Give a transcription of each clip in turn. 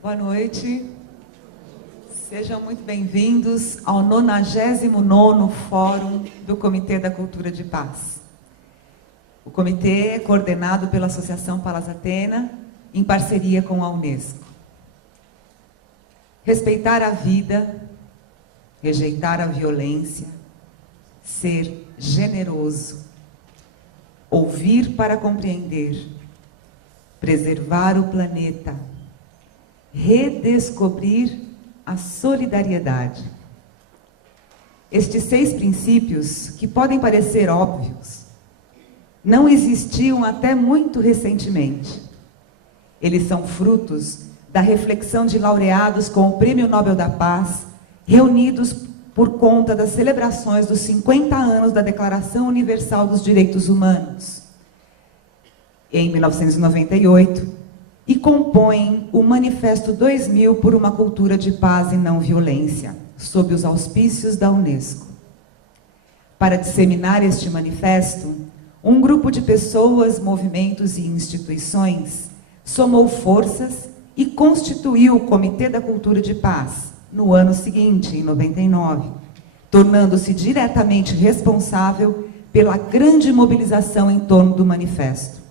Boa noite. Sejam muito bem-vindos ao 99º Fórum do Comitê da Cultura de Paz. O comitê é coordenado pela Associação Palas Atena, em parceria com a Unesco. Respeitar a vida, rejeitar a violência, ser generoso, ouvir para compreender, preservar o planeta, redescobrir a solidariedade. Estes 6 princípios, que podem parecer óbvios, não existiam até muito recentemente. Eles são frutos da reflexão de laureados com o Prêmio Nobel da Paz, reunidos por conta das celebrações dos 50 anos da Declaração Universal dos Direitos Humanos, em 1998, e compõem o Manifesto 2000 por uma Cultura de Paz e Não Violência, sob os auspícios da Unesco. Para disseminar este manifesto, um grupo de pessoas, movimentos e instituições somou forças e constituiu o Comitê da Cultura de Paz, no ano seguinte, em 99, tornando-se diretamente responsável pela grande mobilização em torno do manifesto.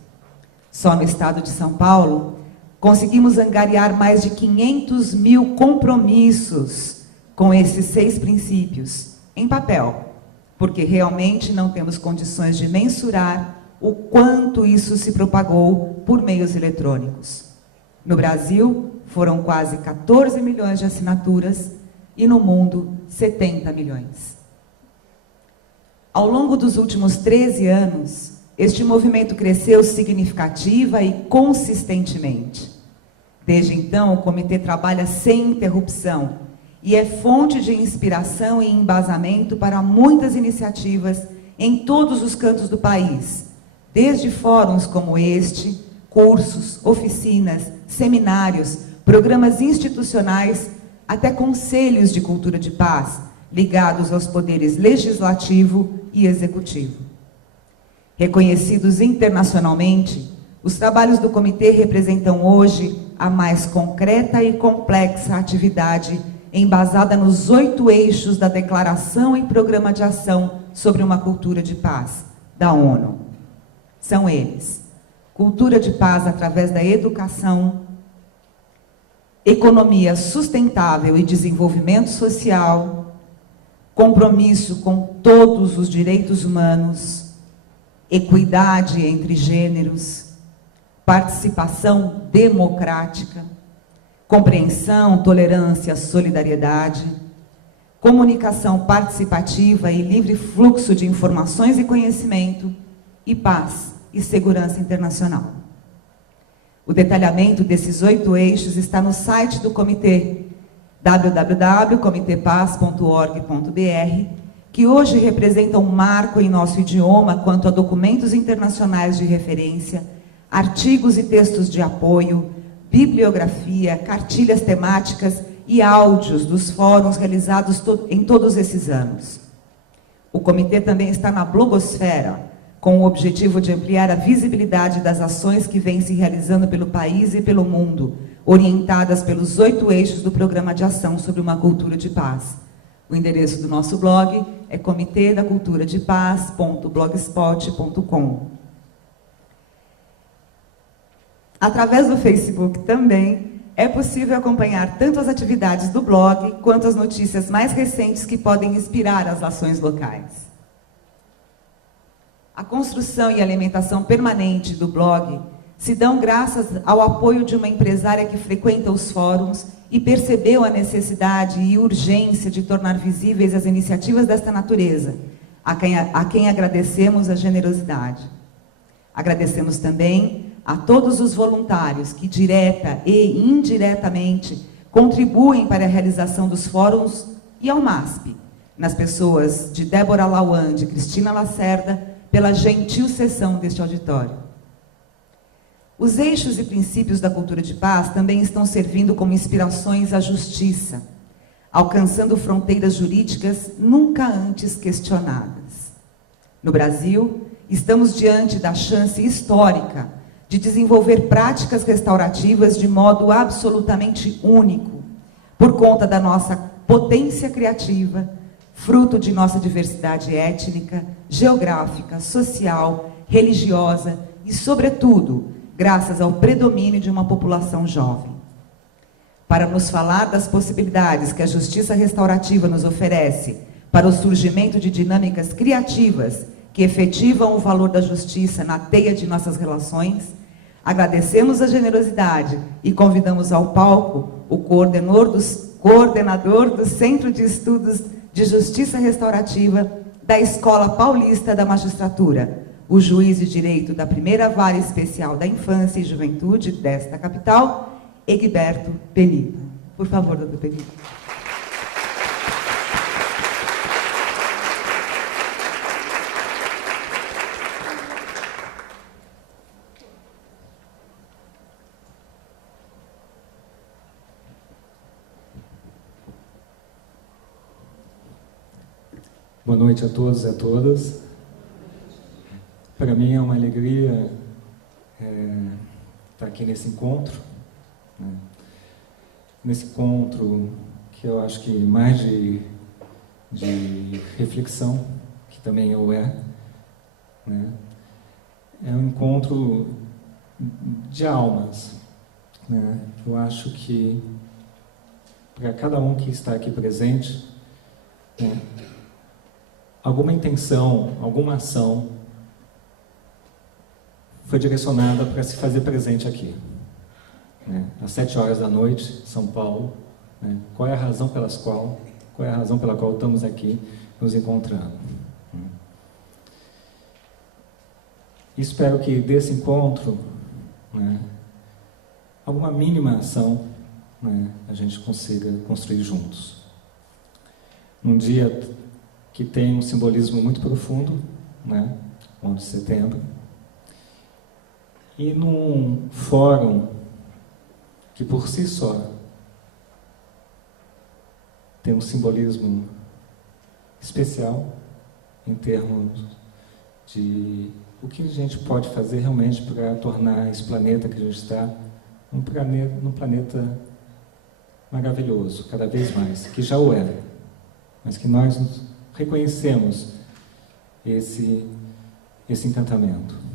Só no estado de São Paulo, conseguimos angariar mais de 500 mil compromissos com esses 6 princípios, em papel, porque realmente não temos condições de mensurar o quanto isso se propagou por meios eletrônicos. No Brasil, foram quase 14 milhões de assinaturas e no mundo, 70 milhões. Ao longo dos últimos 13 anos, este movimento cresceu significativa e consistentemente. Desde então, o comitê trabalha sem interrupção e é fonte de inspiração e embasamento para muitas iniciativas em todos os cantos do país, desde fóruns como este, cursos, oficinas, seminários, programas institucionais, até conselhos de cultura de paz, ligados aos poderes legislativo e executivo. Reconhecidos internacionalmente, os trabalhos do comitê representam hoje a mais concreta e complexa atividade embasada nos 8 eixos da Declaração e Programa de Ação sobre uma Cultura de Paz, da ONU. São eles: cultura de paz através da educação, economia sustentável e desenvolvimento social, compromisso com todos os direitos humanos, equidade entre gêneros, participação democrática, compreensão, tolerância, solidariedade, comunicação participativa e livre fluxo de informações e conhecimento, e paz e segurança internacional. O detalhamento desses 8 eixos está no site do comitê, www.comitepaz.org.br, que hoje representa um marco em nosso idioma quanto a documentos internacionais de referência, artigos e textos de apoio, bibliografia, cartilhas temáticas e áudios dos fóruns realizados em todos esses anos. O comitê também está na blogosfera, com o objetivo de ampliar a visibilidade das ações que vêm se realizando pelo país e pelo mundo, orientadas pelos 8 eixos do Programa de Ação sobre uma Cultura de Paz. O endereço do nosso blog é comitêdaculturadepaz.blogspot.com. Através do Facebook também é possível acompanhar tanto as atividades do blog quanto as notícias mais recentes que podem inspirar as ações locais. A construção e alimentação permanente do blog se dão graças ao apoio de uma empresária que frequenta os fóruns e percebeu a necessidade e urgência de tornar visíveis as iniciativas desta natureza, a quem agradecemos a generosidade. Agradecemos também a todos os voluntários que, direta e indiretamente, contribuem para a realização dos fóruns e ao MASP, nas pessoas de Débora Lauan, de Cristina Lacerda, pela gentil cessão deste auditório. Os eixos e princípios da cultura de paz também estão servindo como inspirações à justiça, alcançando fronteiras jurídicas nunca antes questionadas. No Brasil, estamos diante da chance histórica de desenvolver práticas restaurativas de modo absolutamente único, por conta da nossa potência criativa, fruto de nossa diversidade étnica, geográfica, social, religiosa e, sobretudo, graças ao predomínio de uma população jovem. Para nos falar das possibilidades que a justiça restaurativa nos oferece para o surgimento de dinâmicas criativas que efetivam o valor da justiça na teia de nossas relações, agradecemos a generosidade e convidamos ao palco o coordenador do Centro de Estudos de Justiça Restaurativa da Escola Paulista da Magistratura, o juiz de direito da Primeira Vara Especial da Infância e Juventude desta capital, Egberto Penido. Por favor, doutor Penido. Boa noite a todos e a todas. Para mim é uma alegria estar aqui nesse encontro, né? Nesse encontro que eu acho que mais de reflexão, que também eu né? É um encontro de almas, né? Eu acho que para cada um que está aqui presente, né, alguma intenção, alguma ação foi direcionada para se fazer presente aqui, né? Às 7 horas da noite, São Paulo, né? Qual é a razão pela qual estamos aqui nos encontrando? Espero que desse encontro, né, alguma mínima ação, né, a gente consiga construir juntos. Num dia que tem um simbolismo muito profundo, né, 11 de setembro, e num fórum que por si só tem um simbolismo especial em termos de o que a gente pode fazer realmente para tornar esse planeta que a gente está um planeta maravilhoso, cada vez mais, que já o é, mas que nós reconhecemos esse encantamento.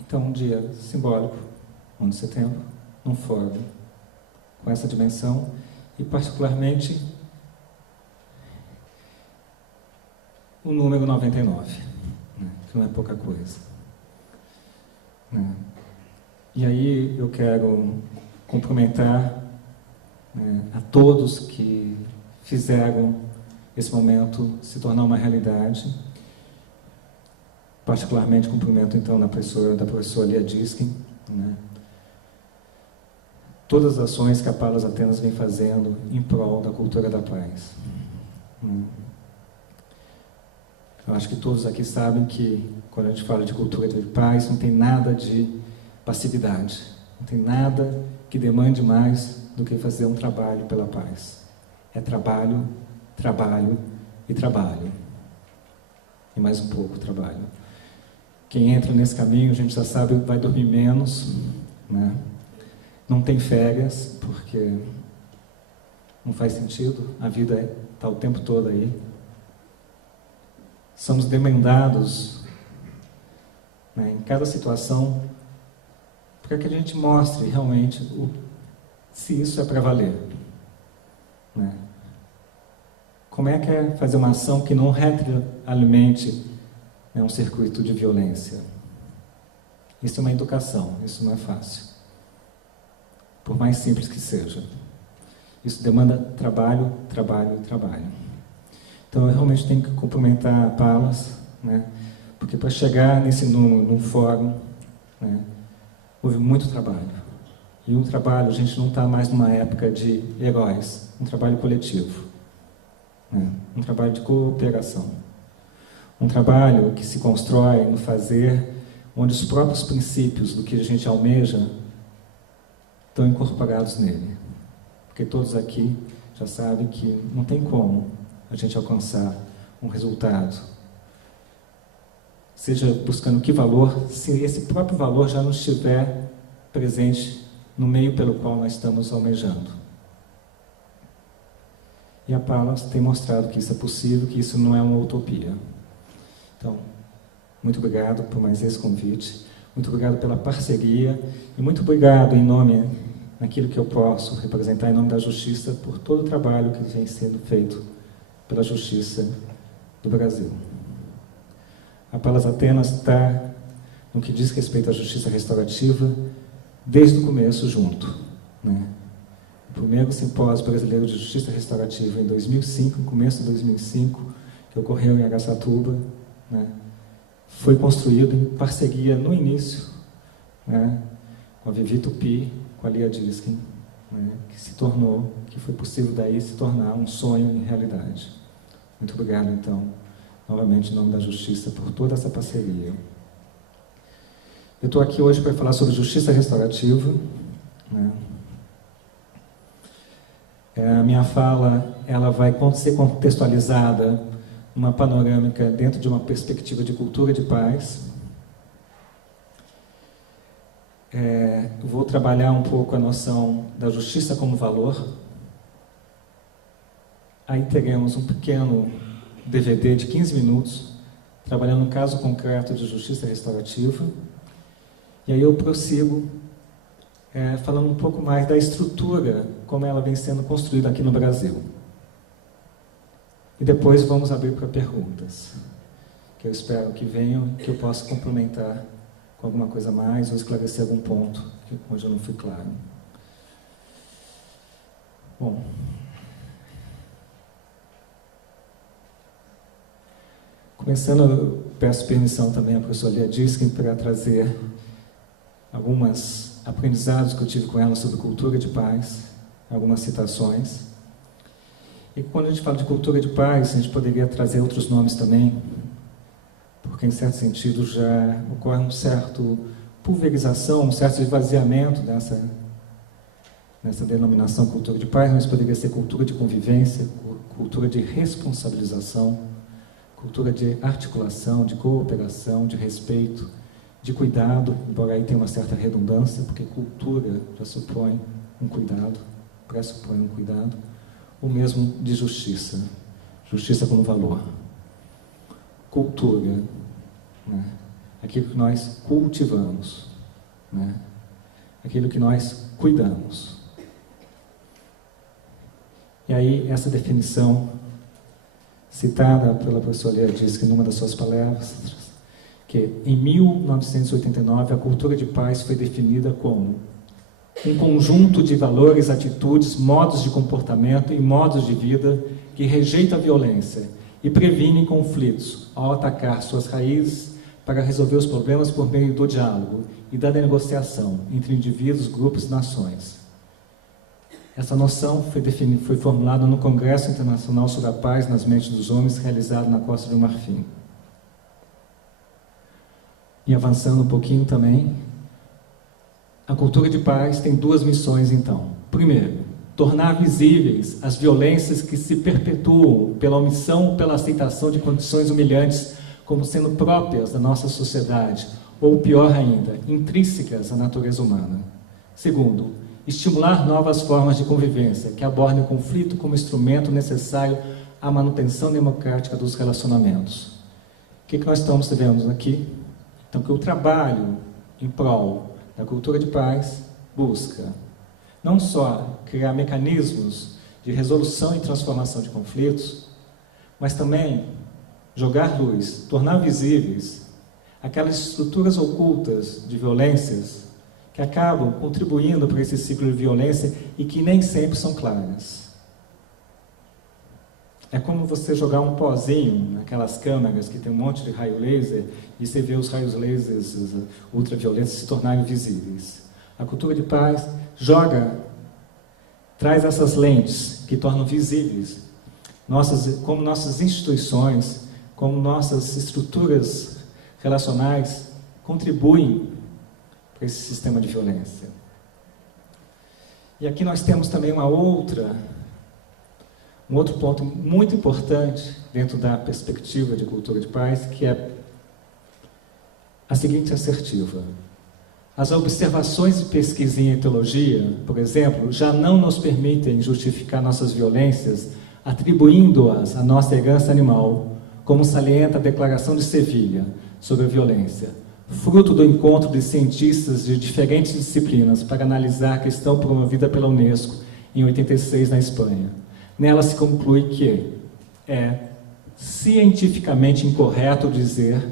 Então, um dia simbólico, 11 de setembro, num fórum com essa dimensão e, particularmente, o número 99, né, que não é pouca coisa. Né. E aí eu quero cumprimentar, né, a todos que fizeram esse momento se tornar uma realidade. Particularmente cumprimento então da professora Lia Diskin, né, todas as ações que a Palas Atenas vem fazendo em prol da cultura da paz. Eu acho que todos aqui sabem que quando a gente fala de cultura de paz, não tem nada de passividade, não tem nada que demande mais do que fazer um trabalho pela paz. É trabalho, trabalho e trabalho. E mais um pouco trabalho. Quem entra nesse caminho, a gente já sabe, vai dormir menos, né? Não tem férias, porque não faz sentido, a vida está o tempo todo aí. Somos demandados, né, em cada situação, para que a gente mostre realmente se isso é para valer. Né? Como é que é fazer uma ação que não retroalimente um circuito de violência? Isso é uma educação, isso não é fácil. Por mais simples que seja. Isso demanda trabalho, trabalho e trabalho. Então eu realmente tenho que cumprimentar a Palas, né, porque para chegar nesse número, num fórum, né, houve muito trabalho. E um trabalho, a gente não está mais numa época de heróis, um trabalho coletivo. Né, um trabalho de cooperação. Um trabalho que se constrói no fazer, onde os próprios princípios do que a gente almeja estão incorporados nele. Porque todos aqui já sabem que não tem como a gente alcançar um resultado seja buscando que valor, se esse próprio valor já não estiver presente no meio pelo qual nós estamos almejando. E a Palas tem mostrado que isso é possível, que isso não é uma utopia. Então, muito obrigado por mais esse convite, muito obrigado pela parceria e muito obrigado em nome, naquilo que eu posso representar em nome da Justiça, por todo o trabalho que vem sendo feito pela Justiça do Brasil. A Palas Atenas está, no que diz respeito à Justiça Restaurativa, desde o começo junto, né? O primeiro simpósio brasileiro de Justiça Restaurativa em 2005, no começo de 2005, que ocorreu em Araçatuba, né, foi construído em parceria no início, né, com a Vivi Tupi, com a Lia Diskin, né, que foi possível daí se tornar um sonho em realidade. Muito obrigado, então, novamente, em nome da Justiça, por toda essa parceria. Eu estou aqui hoje para falar sobre Justiça Restaurativa, né. A minha fala ela vai ser contextualizada numa panorâmica dentro de uma perspectiva de cultura de paz. Eu vou trabalhar um pouco a noção da justiça como valor. Aí teremos um pequeno DVD de 15 minutos, trabalhando um caso concreto de justiça restaurativa. E aí eu prossigo falando um pouco mais da estrutura, como ela vem sendo construída aqui no Brasil. E depois vamos abrir para perguntas, que eu espero que venham, que eu possa complementar com alguma coisa a mais ou esclarecer algum ponto que hoje eu não fui claro. Bom, começando, eu peço permissão também à professora Lia Diskin para trazer algumas aprendizados que eu tive com ela sobre cultura de paz, algumas citações. E quando a gente fala de cultura de paz, a gente poderia trazer outros nomes também, porque em certo sentido já ocorre um certo pulverização, um certo esvaziamento nessa denominação cultura de paz, mas poderia ser cultura de convivência, cultura de responsabilização, cultura de articulação, de cooperação, de respeito, de cuidado, embora aí tenha uma certa redundância, porque cultura pressupõe um cuidado, ou mesmo de justiça, justiça como valor. Cultura, né? Aquilo que nós cultivamos, né? Aquilo que nós cuidamos. E aí, essa definição, citada pela professora Lia Diskin numa das suas palestras, que em 1989 a cultura de paz foi definida como um conjunto de valores, atitudes, modos de comportamento e modos de vida que rejeita a violência e previne conflitos ao atacar suas raízes para resolver os problemas por meio do diálogo e da negociação entre indivíduos, grupos e nações. Essa noção foi formulada no Congresso Internacional sobre a Paz nas Mentes dos Homens, realizado na Costa do Marfim. E avançando um pouquinho também, a cultura de paz tem duas missões, então. Primeiro, tornar visíveis as violências que se perpetuam pela omissão ou pela aceitação de condições humilhantes como sendo próprias da nossa sociedade, ou pior ainda, intrínsecas à natureza humana. Segundo, estimular novas formas de convivência que abordem o conflito como instrumento necessário à manutenção democrática dos relacionamentos. O que nós estamos vendo aqui? Então, que o trabalho em prol da cultura de paz busca não só criar mecanismos de resolução e transformação de conflitos, mas também jogar luz, tornar visíveis aquelas estruturas ocultas de violências que acabam contribuindo para esse ciclo de violência e que nem sempre são claras. É como você jogar um pozinho naquelas câmeras que tem um monte de raio laser e você vê os raios lasers ultravioletos se tornarem visíveis. A cultura de paz traz essas lentes que tornam visíveis como nossas instituições, como nossas estruturas relacionais contribuem para esse sistema de violência. E aqui nós temos também um outro ponto muito importante dentro da perspectiva de cultura de paz, que é a seguinte assertiva: as observações de pesquisa em etologia, por exemplo, já não nos permitem justificar nossas violências atribuindo-as à nossa herança animal, como salienta a Declaração de Sevilha sobre a violência, fruto do encontro de cientistas de diferentes disciplinas para analisar a questão promovida pela Unesco em 86 na Espanha. Nela se conclui que é cientificamente incorreto dizer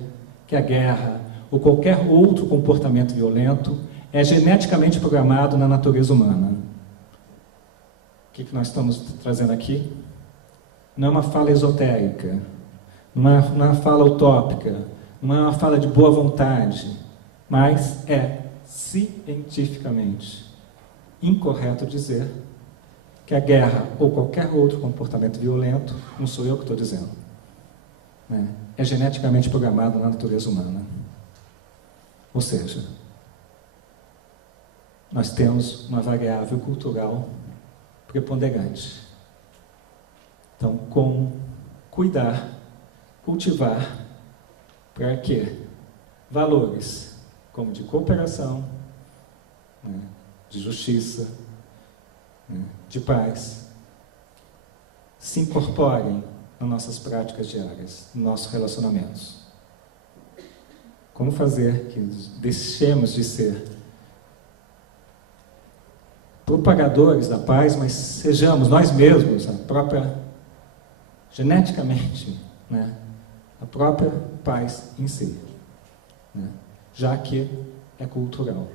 que a guerra ou qualquer outro comportamento violento é geneticamente programado na natureza humana. O que nós estamos trazendo aqui? Não é uma fala esotérica, não é uma fala utópica, não é uma fala de boa vontade, mas é cientificamente incorreto dizer que a guerra ou qualquer outro comportamento violento, não sou eu que estou dizendo, né, é geneticamente programado na natureza humana. Ou seja, nós temos uma variável cultural preponderante. Então, como cuidar, cultivar, para que valores como de cooperação, né, de justiça, né, de paz, se incorporem nas nossas práticas diárias, nos nossos relacionamentos. Como fazer que deixemos de ser propagadores da paz, mas sejamos nós mesmos, geneticamente, né, a própria paz em si, né, já que é cultural.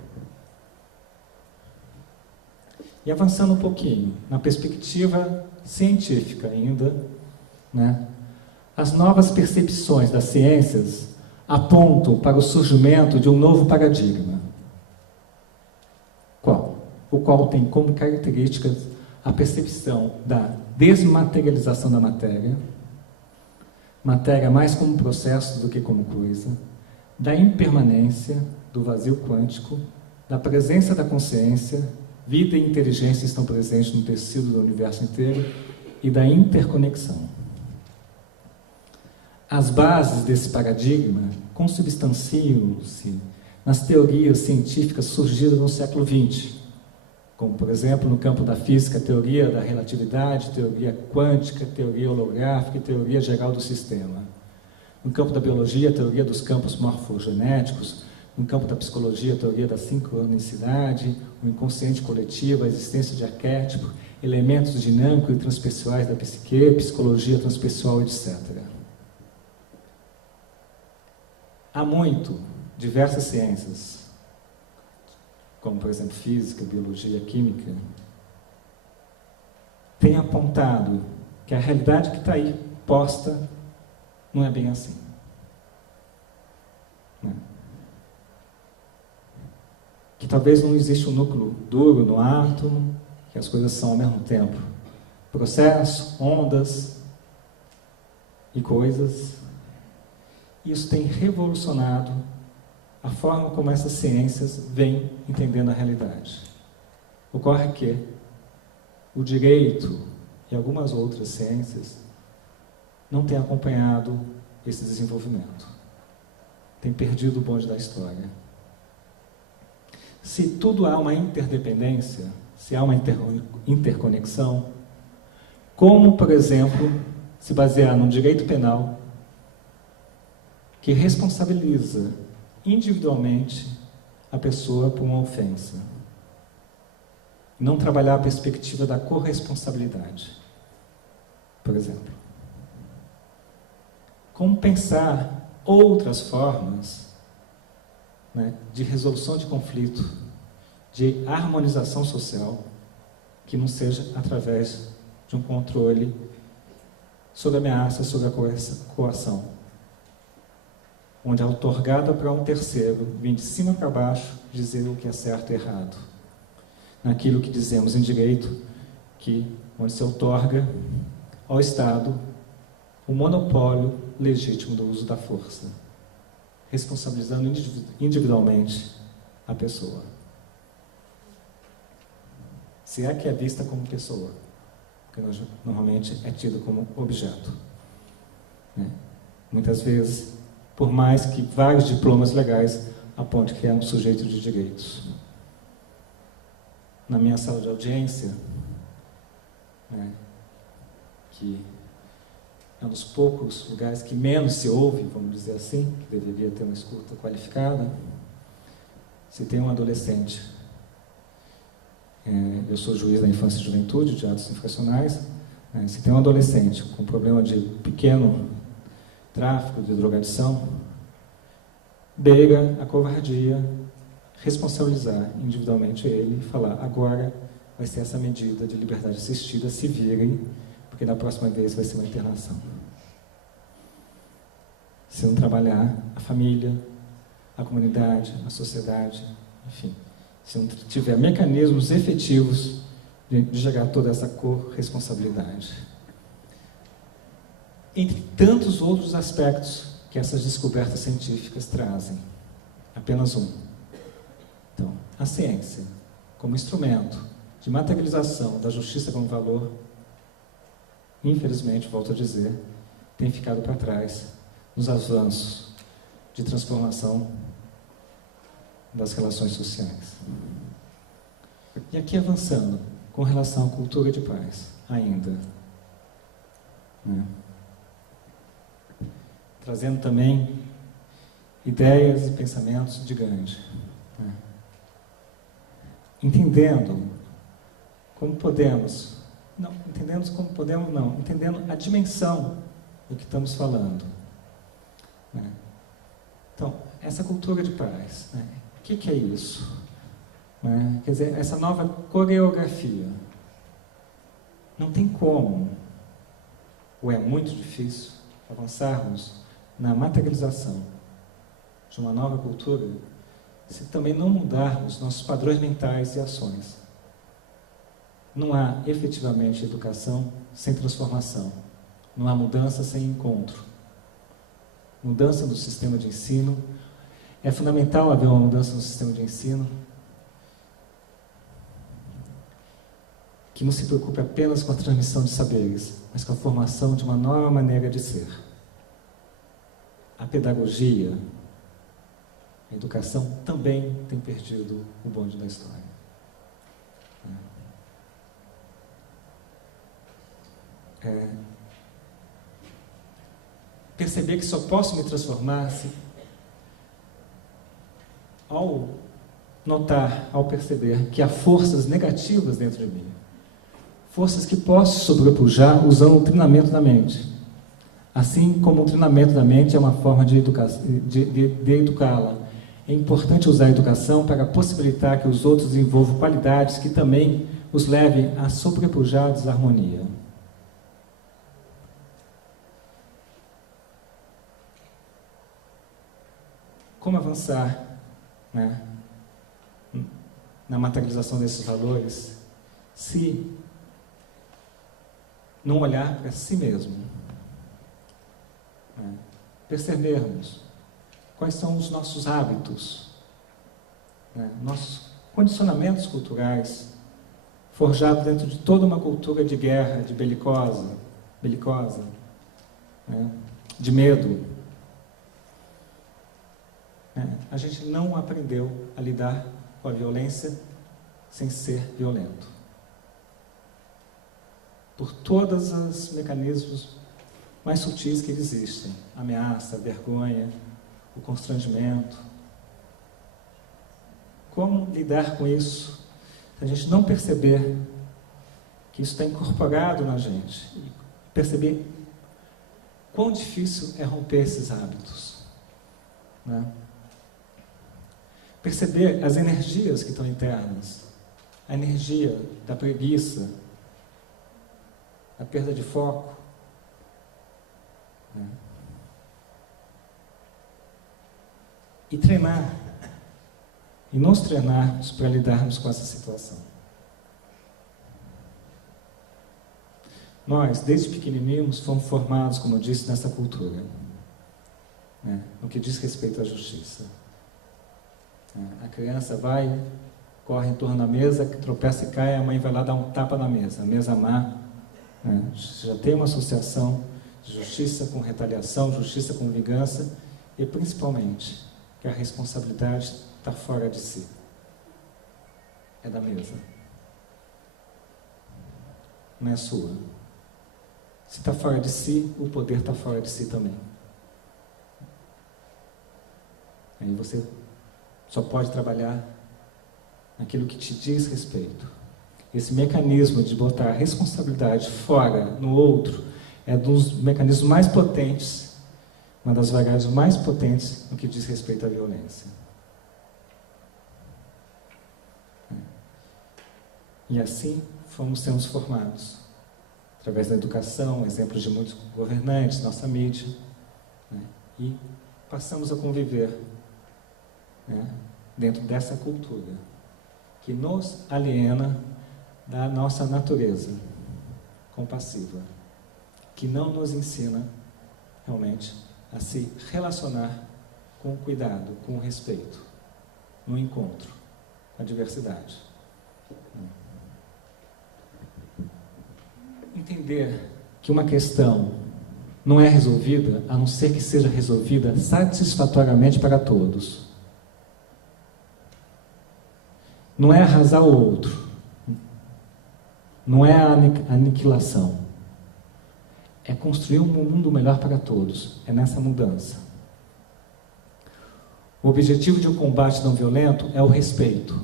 E avançando um pouquinho, na perspectiva científica ainda, né, as novas percepções das ciências apontam para o surgimento de um novo paradigma. Qual? O qual tem como características a percepção da desmaterialização da matéria, matéria mais como processo do que como coisa, da impermanência, do vazio quântico, da presença da consciência, vida e inteligência estão presentes no tecido do universo inteiro, e da interconexão. As bases desse paradigma consubstanciam-se nas teorias científicas surgidas no século XX, como, por exemplo, no campo da física, a teoria da relatividade, teoria quântica, teoria holográfica e teoria geral do sistema. No campo da biologia, a teoria dos campos morfogenéticos. No campo da psicologia, a teoria da sincronicidade, o inconsciente coletivo, a existência de arquétipo, elementos dinâmicos e transpessoais da psique, psicologia transpessoal, etc. Há diversas ciências, como, por exemplo, física, biologia, química, têm apontado que a realidade que está aí posta não é bem assim. Né? Que talvez não exista um núcleo duro no átomo, que as coisas são ao mesmo tempo processos, ondas e coisas. Isso tem revolucionado a forma como essas ciências vêm entendendo a realidade. Ocorre que o direito e algumas outras ciências não têm acompanhado esse desenvolvimento. Têm perdido o bonde da história. Se tudo há uma interdependência, se há uma interconexão, como, por exemplo, se basear num direito penal que responsabiliza individualmente a pessoa por uma ofensa. Não trabalhar a perspectiva da corresponsabilidade, por exemplo. Como pensar outras formas, né, de resolução de conflito, de harmonização social, que não seja através de um controle sobre a ameaça, sobre a coação, onde é outorgada para um terceiro, vir de cima para baixo, dizer o que é certo e errado. Naquilo que dizemos em direito, onde se outorga ao Estado o monopólio legítimo do uso da força, responsabilizando individualmente a pessoa. Se é que é vista como pessoa, porque normalmente é tido como objeto. Né? Muitas vezes, por mais que vários diplomas legais apontem que é um sujeito de direitos. Na minha sala de audiência, né, que é um dos poucos lugares que menos se ouve, vamos dizer assim, que deveria ter uma escuta qualificada, se tem um adolescente, eu sou juiz da infância e juventude, de atos infracionais, se tem um adolescente com problema de pequeno tráfico, de drogadição, beira a covardia responsabilizar individualmente ele e falar: agora vai ser essa medida de liberdade assistida, se virem, porque da próxima vez vai ser uma internação. Se não trabalhar a família, a comunidade, a sociedade, enfim, se não tiver mecanismos efetivos de gerar toda essa corresponsabilidade. Entre tantos outros aspectos que essas descobertas científicas trazem. Apenas um. Então, a ciência, como instrumento de materialização da justiça como valor, infelizmente, volto a dizer, tem ficado para trás nos avanços de transformação das relações sociais. E aqui avançando, com relação à cultura de paz, ainda. Né? Trazendo também ideias e pensamentos de Gandhi. Né? Entendendo como podemos, entendendo a dimensão do que estamos falando. Né? Então, essa cultura de paz, né? O que é isso? Né? Quer dizer, essa nova coreografia. Não tem como, ou é muito difícil, avançarmos na materialização de uma nova cultura se também não mudarmos nossos padrões mentais e ações. Não há efetivamente educação sem transformação. Não há mudança sem encontro. Mudança no sistema de ensino. É fundamental haver uma mudança no sistema de ensino que não se preocupe apenas com a transmissão de saberes, mas com a formação de uma nova maneira de ser. A pedagogia, a educação também tem perdido o bonde da história. Perceber que só posso me transformar se, ao notar, ao perceber que há forças negativas dentro de mim, forças que posso sobrepujar usando o treinamento da mente. Assim como o treinamento da mente é uma forma de educá-la. É importante usar a educação para possibilitar que os outros desenvolvam qualidades que também os levem a sobrepujar a desarmonia. Como avançar, né, na materialização desses valores se não olhar para si mesmo? Né? Percebermos quais são os nossos hábitos, né, nossos condicionamentos culturais, forjados dentro de toda uma cultura de guerra, de belicosa, né, de medo. A gente não aprendeu a lidar com a violência sem ser violento. Por todos os mecanismos mais sutis que existem. A ameaça, a vergonha, o constrangimento. Como lidar com isso? Se a gente não perceber que isso está incorporado na gente, e perceber quão difícil é romper esses hábitos. Né? Perceber as energias que estão internas, a energia da preguiça, a perda de foco. Né? E treinar, e nos treinarmos para lidarmos com essa situação. Nós, desde pequenininhos, fomos formados, como eu disse, nessa cultura, né? No que diz respeito à justiça. A criança vai, corre em torno da mesa, tropeça e cai, a mãe vai lá dar um tapa na mesa, a mesa má. Né? Já tem uma associação de justiça com retaliação, justiça com vingança, e principalmente que a responsabilidade está fora de si. É da mesa. Não é sua. Se está fora de si, o poder está fora de si também. Aí você só pode trabalhar naquilo que te diz respeito. Esse mecanismo de botar a responsabilidade fora no outro é um dos mecanismos mais potentes, uma das variáveis mais potentes no que diz respeito à violência. E assim fomos sendo formados, através da educação, exemplos de muitos governantes, nossa mídia, né? E passamos a conviver, né, dentro dessa cultura que nos aliena da nossa natureza compassiva, que não nos ensina realmente a se relacionar com cuidado, com respeito, no encontro, com a diversidade. Entender que uma questão não é resolvida, a não ser que seja resolvida satisfatoriamente para todos. Não é arrasar o outro, não é a aniquilação, é construir um mundo melhor para todos, é nessa mudança. O objetivo de um combate não violento é o respeito,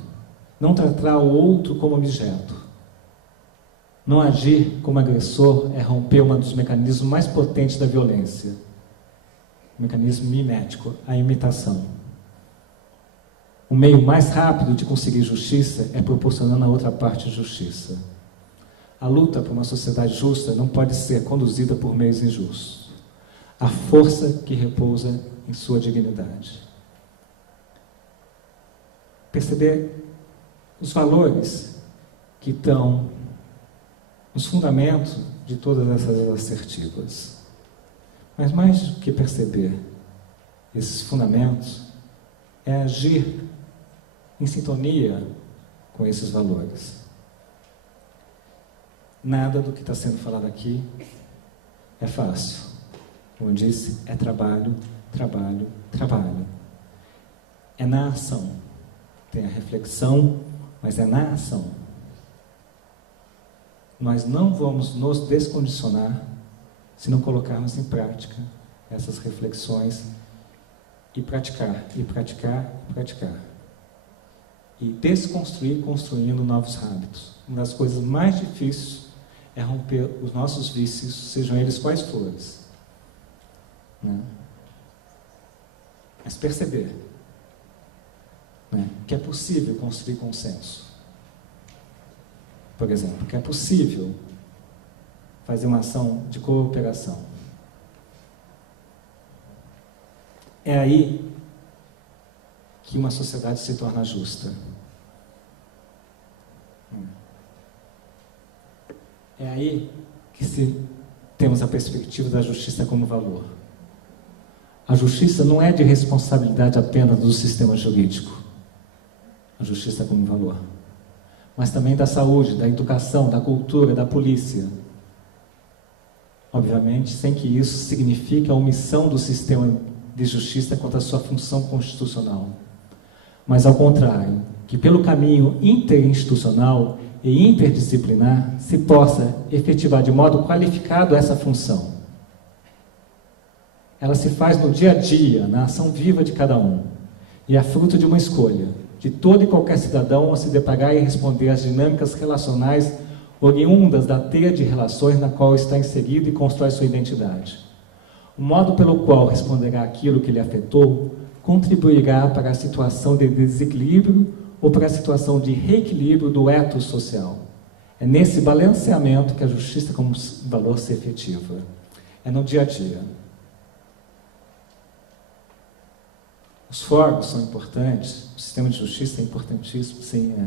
não tratar o outro como objeto. Não agir como agressor é romper um dos mecanismos mais potentes da violência, o mecanismo mimético, a imitação. O meio mais rápido de conseguir justiça é proporcionando a outra parte justiça. A luta por uma sociedade justa não pode ser conduzida por meios injustos. A força que repousa em sua dignidade. Perceber os valores que estão nos fundamentos de todas essas assertivas. Mas mais do que perceber esses fundamentos, é agir em sintonia com esses valores. Nada do que está sendo falado aqui é fácil. Como eu disse, é trabalho, trabalho, trabalho. É na ação. Tem a reflexão, mas é na ação. Nós não vamos nos descondicionar se não colocarmos em prática essas reflexões e praticar, e praticar, e praticar. E desconstruir, construindo novos hábitos. Uma das coisas mais difíceis é romper os nossos vícios, sejam eles quais forem. Né? Mas perceber, né, que é possível construir consenso. Por exemplo, que é possível fazer uma ação de cooperação. É aí que uma sociedade se torna justa. É aí que temos a perspectiva da justiça como valor. A justiça não é de responsabilidade apenas do sistema jurídico. A justiça como valor. Mas também da saúde, da educação, da cultura, da polícia. Obviamente, sem que isso signifique a omissão do sistema de justiça quanto à sua função constitucional. Mas, ao contrário, que pelo caminho interinstitucional e interdisciplinar se possa efetivar de modo qualificado essa função. Ela se faz no dia a dia, na ação viva de cada um, e é fruto de uma escolha, de todo e qualquer cidadão a se deparar e responder às dinâmicas relacionais oriundas da teia de relações na qual está inserido e constrói sua identidade. O modo pelo qual responderá aquilo que lhe afetou contribuirá para a situação de desequilíbrio ou para a situação de reequilíbrio do ethos social. É nesse balanceamento que a justiça como valor se efetiva. É no dia a dia. Os fóruns são importantes, o sistema de justiça é importantíssimo, sim, é.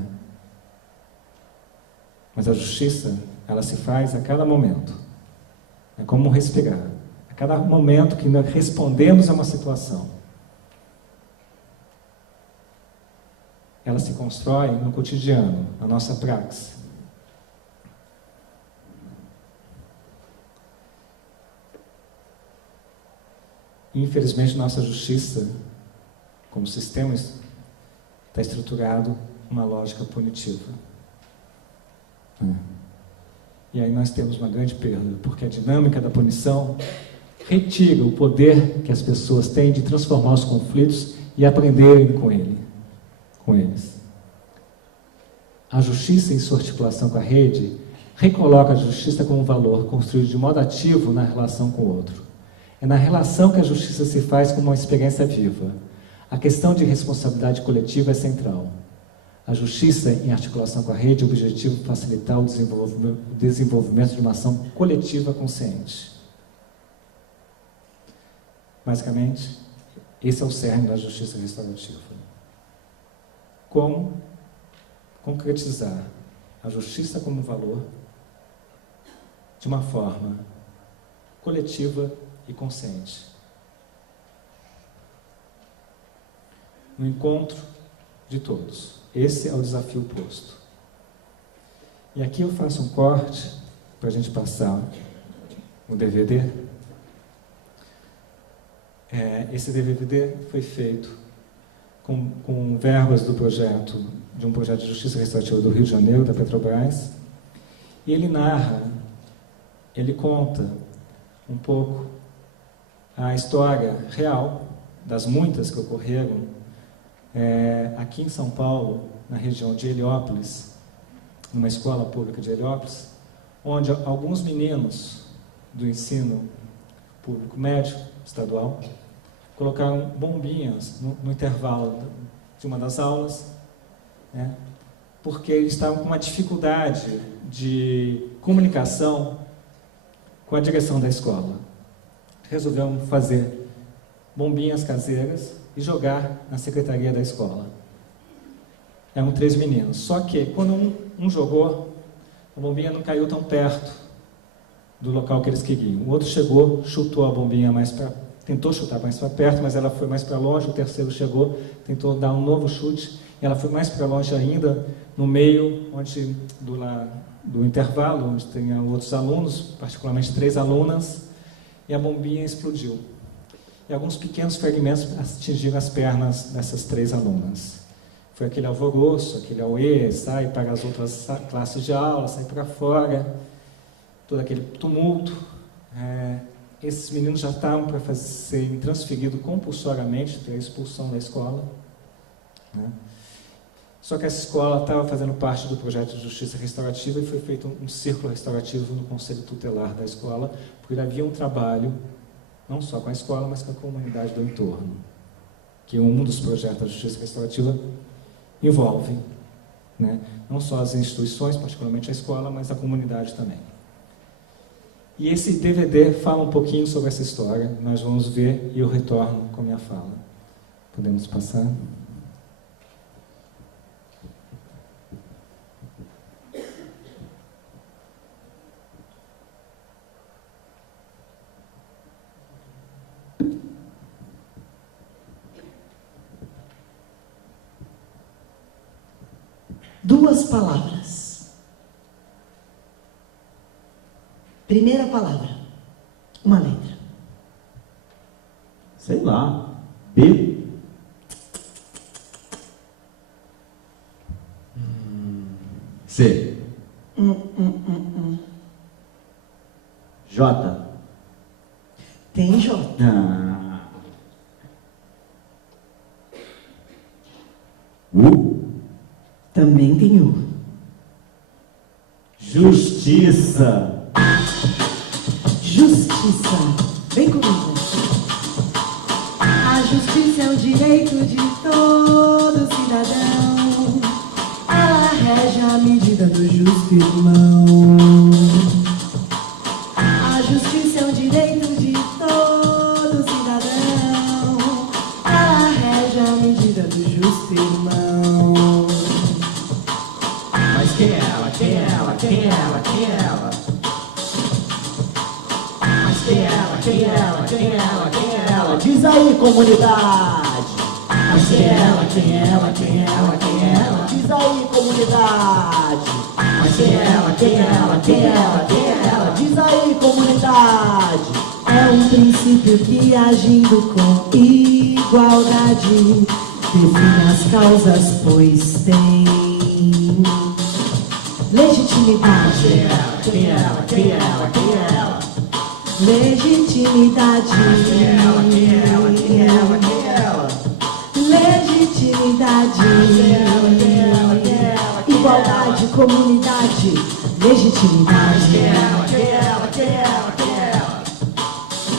Mas a justiça, ela se faz a cada momento. É como respirar. A cada momento que nós respondemos a uma situação. Ela se constrói no cotidiano, na nossa praxis. Infelizmente, nossa justiça, como sistema, está estruturado uma lógica punitiva. E aí nós temos uma grande perda, porque a dinâmica da punição retira o poder que as pessoas têm de transformar os conflitos e aprenderem com eles. A justiça, em sua articulação com a rede, recoloca a justiça como um valor construído de modo ativo na relação com o outro. É na relação que a justiça se faz como uma experiência viva. A questão de responsabilidade coletiva é central. A justiça, em articulação com a rede, objetivo facilitar o desenvolvimento de uma ação coletiva consciente. Basicamente, esse é o cerne da justiça restaurativa. Como concretizar a justiça como valor de uma forma coletiva e consciente. No encontro de todos. Esse é o desafio posto. E aqui eu faço um corte para a gente passar o DVD. Esse DVD foi feito com verbas do projeto, de um projeto de justiça restaurativa do Rio de Janeiro, da Petrobras, e ele narra, ele conta um pouco a história real das muitas que ocorreram aqui em São Paulo, na região de Heliópolis, numa escola pública de Heliópolis, onde alguns meninos do ensino público médio estadual colocaram bombinhas no intervalo de uma das aulas, porque eles estavam com uma dificuldade de comunicação com a direção da escola. Resolveram fazer bombinhas caseiras e jogar na secretaria da escola. Eram 3 meninos. Só que, quando um jogou, a bombinha não caiu tão perto do local que eles queriam. O outro chegou, chutou a bombinha tentou chutar mais para perto, mas ela foi mais para longe. O terceiro chegou, tentou dar um novo chute, e ela foi mais para longe ainda, no meio do intervalo, onde tinha outros alunos, particularmente 3 alunas, e a bombinha explodiu. E alguns pequenos fragmentos atingiram as pernas dessas 3 alunas. Foi aquele alvoroço, aquele auê, sai para as outras classes de aula, sai para fora, todo aquele tumulto. Esses meninos já estavam para serem transferidos compulsoriamente pela expulsão da escola. Só que essa escola estava fazendo parte do projeto de justiça restaurativa e foi feito um círculo restaurativo no conselho tutelar da escola, porque havia um trabalho, não só com a escola, mas com a comunidade do entorno, que um dos projetos da justiça restaurativa envolve, não só as instituições, particularmente a escola, mas a comunidade também. E esse DVD fala um pouquinho sobre essa história, nós vamos ver e eu retorno com a minha fala. Podemos passar? Duas palavras. Primeira palavra, uma letra. Sei lá. B. C. J. Tem J. U. Também tem U. Justiça. Justiça. Vem comigo. A justiça é o direito de todo cidadão. Ela rege a medida do justo irmão. A justiça é o direito de todo cidadão. Ela rege a medida do justo irmão. Mas quem é ela? Quem é ela? Quem é ela? Quem é ela? Mas quem é ela? Quem é ela? Quem é ela? Quem é ela? Diz aí, comunidade. Mas quem é ela? Quem é ela? Quem é ela? Quem é ela? Diz aí, comunidade. Mas quem é ela? Quem é ela? Quem é ela? Quem é ela? Diz aí, comunidade. É Há um princípio que, agindo com igualdade, define as causas, pois tem legitimidade. Quem é ela? Quem é ela? Quem é ela? Legitimidade. Quem é ela? Quem é ela? Quem é ela? Quem é ela? Legitimidade. Quem é ela? Quem é ela? Quem é ela? Igualdade, comunidade. Legitimidade. Quem é ela? Quem é ela? Quem é ela? Quem é ela?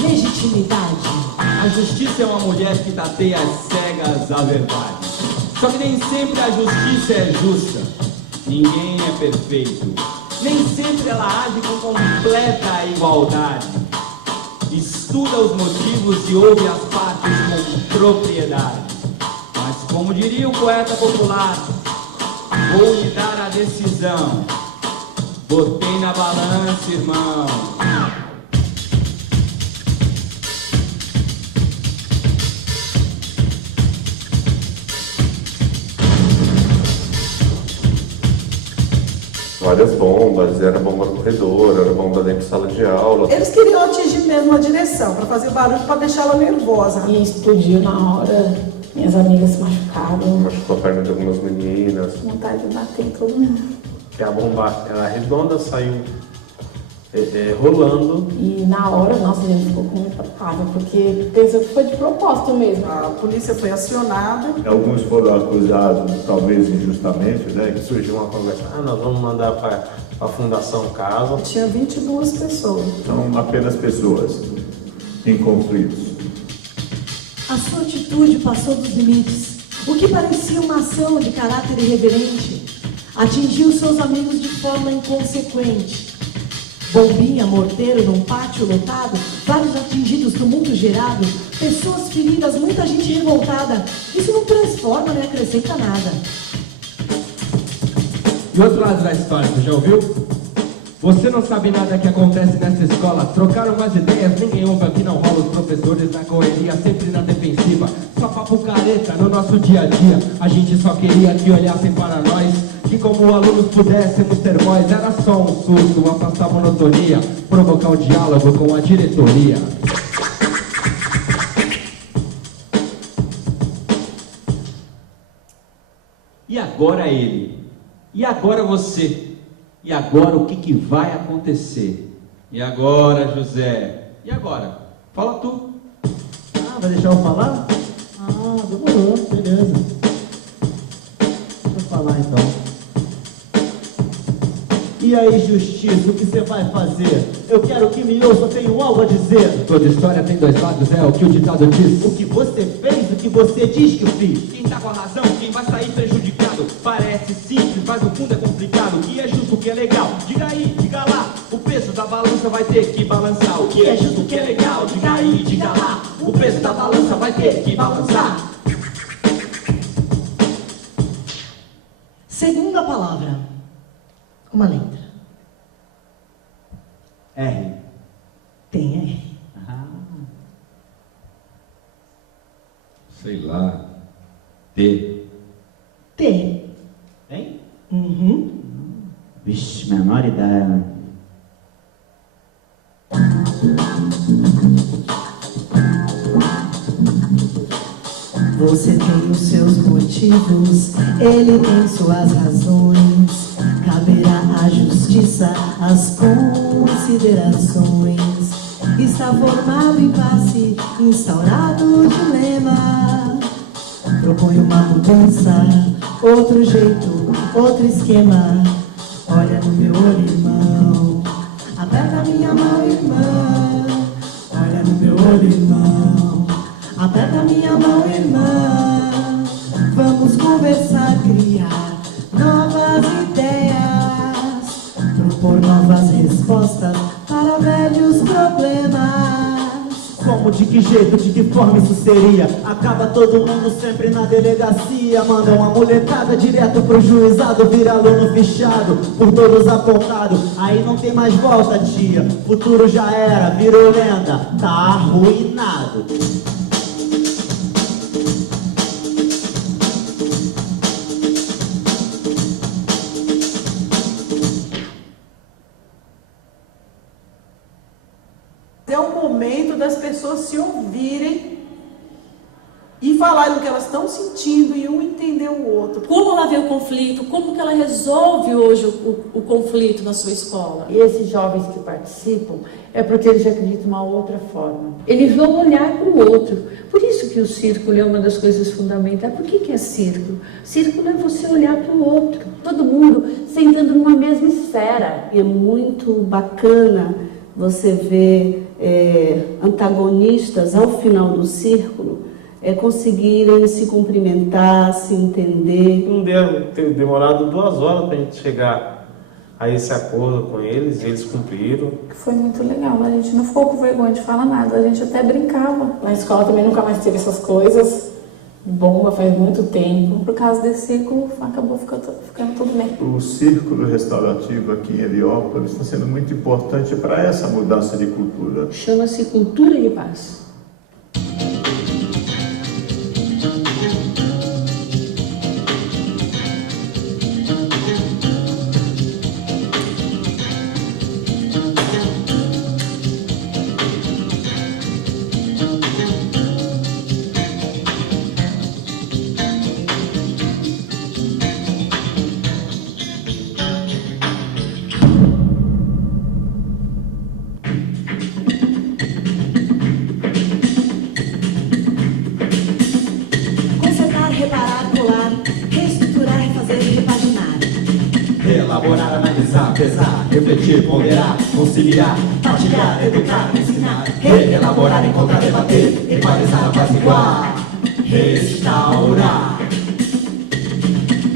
Legitimidade. A justiça é uma mulher que tateia as cegas à verdade. Só que nem sempre a justiça é justa. Ninguém é perfeito. Nem sempre ela age com completa igualdade. Estuda os motivos e ouve as partes com propriedade. Mas como diria o poeta popular, vou lhe dar a decisão. Botei na balança, irmão. Várias bombas, era bomba no corredor, era bomba dentro de sala de aula. Eles queriam atingir mesmo a direção, para fazer barulho, para deixar ela nervosa. E explodiu na hora, minhas amigas se machucaram. Machucou a perna de algumas meninas. Vontade de bater em todo mundo. Que a bomba era redonda, saiu rolando. E na hora, nossa, a gente ficou com muita raiva, porque pensou que foi de propósito mesmo. A polícia foi acionada. Alguns foram acusados, talvez injustamente, né? Surgiu uma conversa, nós vamos mandar para a Fundação Casa. Tinha 22 pessoas. São apenas pessoas em conflitos. A sua atitude passou dos limites. O que parecia uma ação de caráter irreverente atingiu seus amigos de forma inconsequente. Bombinha, morteiro num pátio lotado, vários atingidos, tumulto gerado, pessoas feridas, muita gente revoltada. Isso não transforma nem acrescenta nada. E outro lado da história, você já ouviu? Você não sabe nada que acontece nessa escola. Trocaram umas ideias, ninguém ouve aqui, não rola. Os professores na correria, sempre na defensiva. Só papo careta no nosso dia a dia. A gente só queria que olhassem para nós, que como alunos pudéssemos ter voz. Era só um susto, afastar a monotonia, provocar um diálogo com a diretoria. E agora ele? E agora você? E agora o que vai acontecer? E agora, José? E agora? Fala tu. Ah, vai deixar eu falar? Ah, demorou, beleza. Vou falar então. E aí, justiça, o que você vai fazer? Eu quero que me ouça, tenho algo a dizer. Toda história tem dois lados, é o que o ditado diz. O que você fez, o que você diz que eu fiz. Quem tá com a razão, quem vai sair prejudicado? Parece simples, mas no fundo é complicado. O que é justo, o que é legal? Diga aí, diga lá. O peso da balança vai ter que balançar. O que é justo, o que é legal? Diga aí, diga lá. O peso da balança vai ter que balançar. Segunda palavra. Uma letra. R. Tem R. Sei lá. T. T. Tem? Uhum. Vixe, menor ideia. Você tem os seus motivos, ele tem suas razões. Caberá à justiça as considerações. Está formado impasse, instaurado o dilema. Propõe uma mudança, outro jeito, outro esquema. Olha no meu olho, irmão. Aperta minha mão, irmão. Olha no meu olho, irmão. Aperta minha mão, irmão. Vamos conversar, criar novas ideias, propor novas respostas para velhos problemas. Como, de que jeito, de que forma isso seria? Acaba todo mundo sempre na delegacia. Manda uma molecada direto pro juizado, vira aluno fichado, por todos apontado. Aí não tem mais volta, tia. Futuro já era, virou lenda, tá arruinado. É o momento das pessoas se ouvirem e falarem o que elas estão sentindo e um entender o outro. Como ela vê o conflito, como que ela resolve hoje o conflito na sua escola. E esses jovens que participam é porque eles acreditam uma outra forma. Eles vão olhar para o outro. Por isso que o círculo é uma das coisas fundamentais. Por que é círculo? Círculo é você olhar para o outro. Todo mundo sentando numa mesma esfera. É muito bacana você ver antagonistas ao final do círculo conseguirem se cumprimentar, se entender. Não deu ter demorado 2 horas para a gente chegar a esse acordo com eles, e eles cumpriram. Foi muito legal, a gente não ficou com vergonha de falar nada, a gente até brincava. Na escola também nunca mais teve essas coisas, bomba faz muito tempo. Por causa desse círculo, acabou ficando tudo bem. O círculo restaurativo aqui em Heliópolis está sendo muito importante para essa mudança de cultura. Chama-se cultura de paz. Elaborar, analisar, pesar, refletir, ponderar, conciliar, partilhar, educar, ensinar, reelaborar, encontrar, debater, equalizar, apaziguar, restaurar.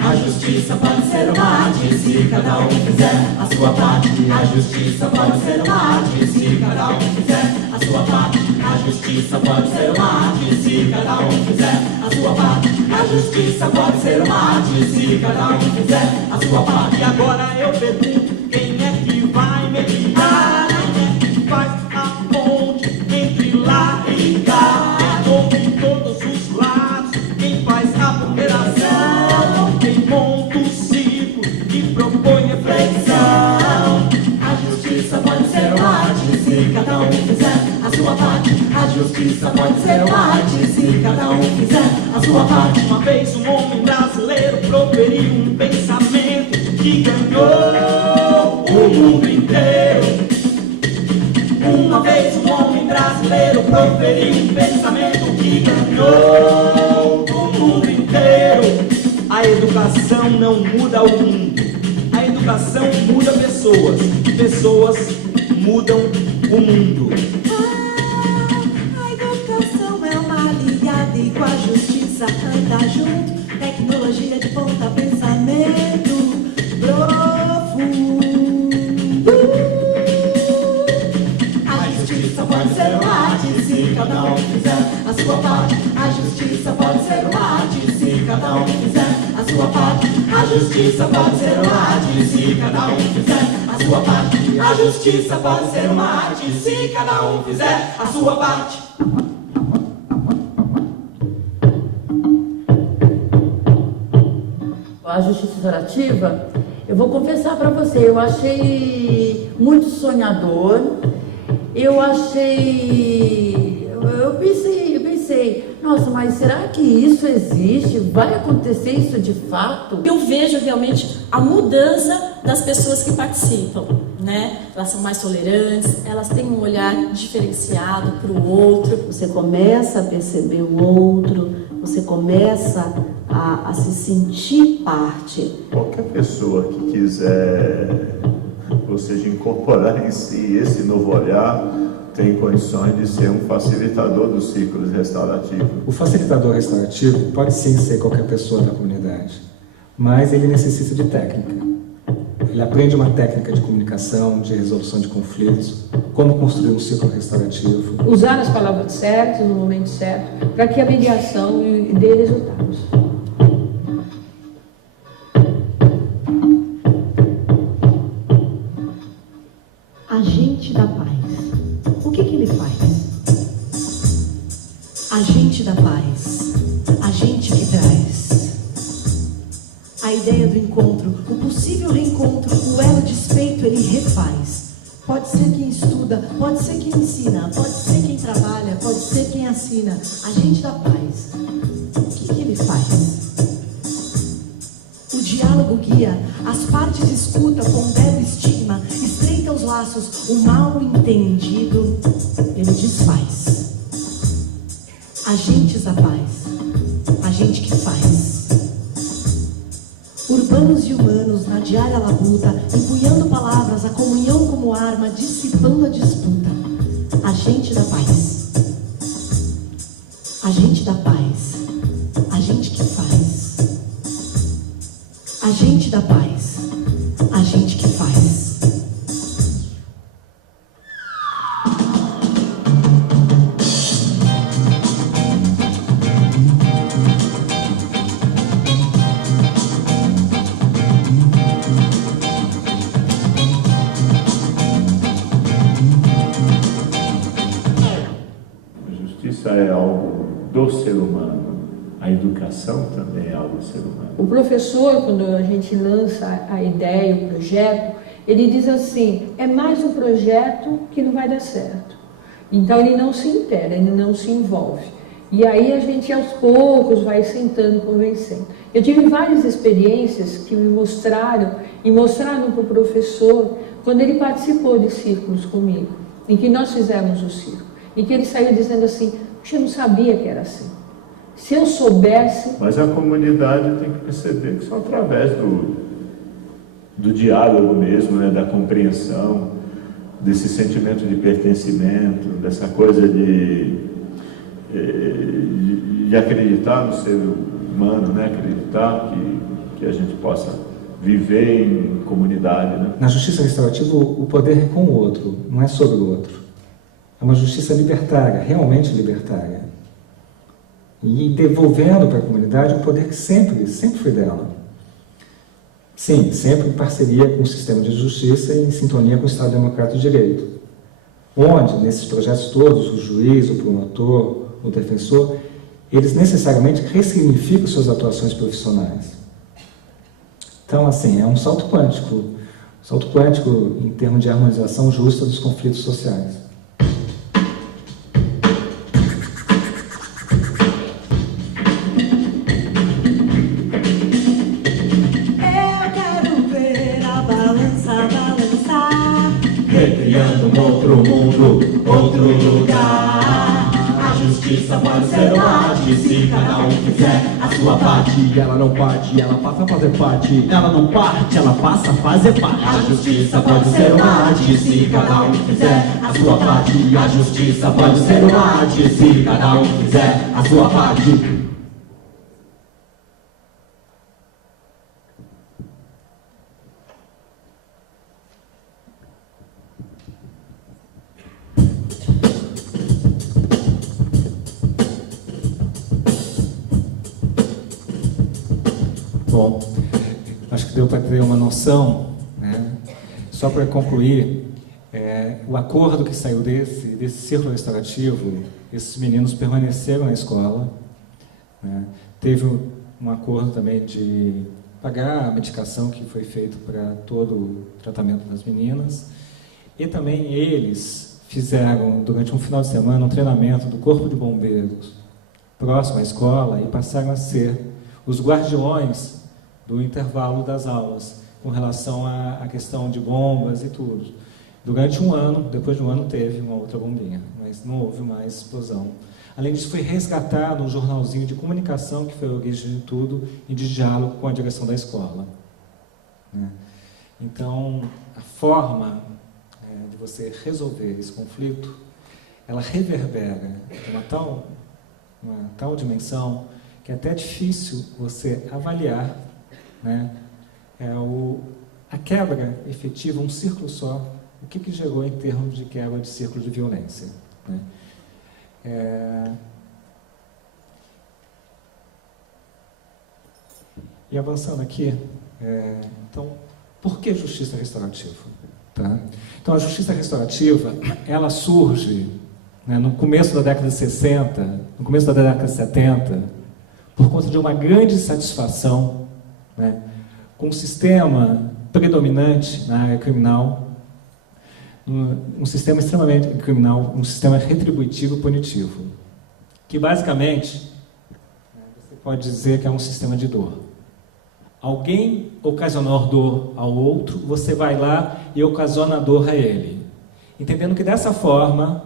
A justiça pode ser uma arte se cada um fizer a sua parte. A justiça pode ser uma arte se cada um fizer a sua parte. A justiça pode ser uma arte se cada um fizer a sua parte. A justiça pode ser uma arte se cada um fizer a sua parte. E agora eu pergunto, quem é que vai mediar? Quem é que faz a ponte entre lá e cá? Quem ouve todos os lados? Quem faz a ponderação? Quem monta o ciclo e propõe reflexão? A justiça pode ser uma arte se cada um fizer a sua parte. A justiça pode ser uma arte se cada um fizer a sua parte. Uma vez um homem brasileiro proferiu um pensamento que ganhou o mundo inteiro. Uma vez um homem brasileiro proferiu um pensamento que ganhou o mundo inteiro. A educação não muda o mundo, a educação muda pessoas, pessoas mudam o mundo. A educação é uma aliada e com a justiça anda junto. Tecnologia de ponta, pensamento profundo. A justiça pode ser uma arte se cada um fizer a sua parte. A justiça pode ser uma arte se cada um fizer a sua parte. A justiça pode ser uma arte se cada um fizer a sua parte. A justiça pode ser uma arte se cada um fizer a sua parte. A justiça restaurativa, eu vou confessar para você, eu achei muito sonhador. Eu pensei, nossa, mas será que isso existe? Vai acontecer isso de fato? Eu vejo realmente a mudança das pessoas que participam, né? Elas são mais tolerantes, elas têm um olhar diferenciado para o outro. Você começa a perceber o outro, você começa a se sentir parte. Qualquer pessoa que quiser, ou seja, incorporar em si esse novo olhar, tem condições de ser um facilitador dos ciclos restaurativos. O facilitador restaurativo pode sim ser qualquer pessoa da comunidade, mas ele necessita de técnica. Ele aprende uma técnica de comunicação, de resolução de conflitos, como construir um ciclo restaurativo. Usar as palavras certas no momento certo, para que a mediação dê resultados. Agente da paz. O que ele faz? Agente da paz. Agente que traz a ideia do encontro, o possível reencontro, o elo desfeito ele refaz. Pode ser quem estuda, pode ser quem ensina, pode ser quem trabalha. ensina, agente da paz. O que ele faz? O diálogo guia, as partes escuta, pondera o estigma, estreita os laços, o mal entendido ele desfaz. Agentes da paz, agente que faz. Urbanos e humanos na diária labuta, empunhando palavras, a comunhão como arma, dissipando a disputa. Agente da paz, agente da paz, agente que faz. Agente da paz, agente que faz. A justiça é algo do ser humano. A educação também é algo do ser humano. O professor, quando a gente lança a ideia, o projeto, ele diz assim, é mais um projeto que não vai dar certo. Então ele não se inteira, ele não se envolve. E aí a gente aos poucos vai sentando, convencendo. Eu tive várias experiências que me mostraram e mostraram para o professor quando ele participou de círculos comigo, em que nós fizemos o círculo, em que ele saiu dizendo assim, eu não sabia que era assim. Se eu soubesse... Mas a comunidade tem que perceber que só através do diálogo mesmo, né, da compreensão, desse sentimento de pertencimento, dessa coisa de acreditar no ser humano, né, acreditar que a gente possa viver em comunidade. Né? Na justiça restaurativa, o poder é com o outro, não é sobre o outro. É uma justiça libertária, realmente libertária. E devolvendo para a comunidade um poder que sempre foi dela. Sim, sempre em parceria com o sistema de justiça e em sintonia com o Estado Democrático de Direito. Onde, nesses projetos todos, o juiz, o promotor, o defensor, eles necessariamente ressignificam suas atuações profissionais. Então, assim, é um salto quântico em termos de harmonização justa dos conflitos sociais. Recriando um outro mundo, outro lugar. A justiça pode ser uma arte se cada um fizer a sua parte. Ela não parte, ela passa a fazer parte. Ela não parte, ela passa a fazer parte. A justiça pode ser uma arte se cada um fizer a sua parte. A justiça pode ser uma arte se cada um fizer a sua parte. Bom, acho que deu para ter uma noção, né? Só para concluir, o acordo que saiu desse círculo restaurativo, esses meninos permaneceram na escola, né? Teve um acordo também de pagar a medicação que foi feito para todo o tratamento das meninas, e também eles fizeram, durante um final de semana, um treinamento do Corpo de Bombeiros próximo à escola e passaram a ser os guardiões do intervalo das aulas, com relação à questão de bombas e tudo. Durante um ano, depois de um ano, teve uma outra bombinha, mas não houve mais explosão. Além disso, foi resgatado um jornalzinho de comunicação, que foi a origem de tudo, e de diálogo com a direção da escola. Né? Então, a forma de você resolver esse conflito, ela reverbera de uma tal dimensão que é até difícil você avaliar, né, a quebra efetiva, um círculo só, o que gerou em termos de quebra de círculo de violência. Né? E avançando aqui, então, por que justiça restaurativa? Tá? Então, a justiça restaurativa, ela surge, né, no começo da década de 60, no começo da década de 70, por conta de uma grande satisfação, né, com um sistema predominante na área criminal, um sistema extremamente criminal, um sistema retributivo punitivo. que basicamente você pode dizer que é um sistema de dor. Alguém ocasionou dor ao outro, você vai lá e ocasiona dor a ele. Entendendo que dessa forma,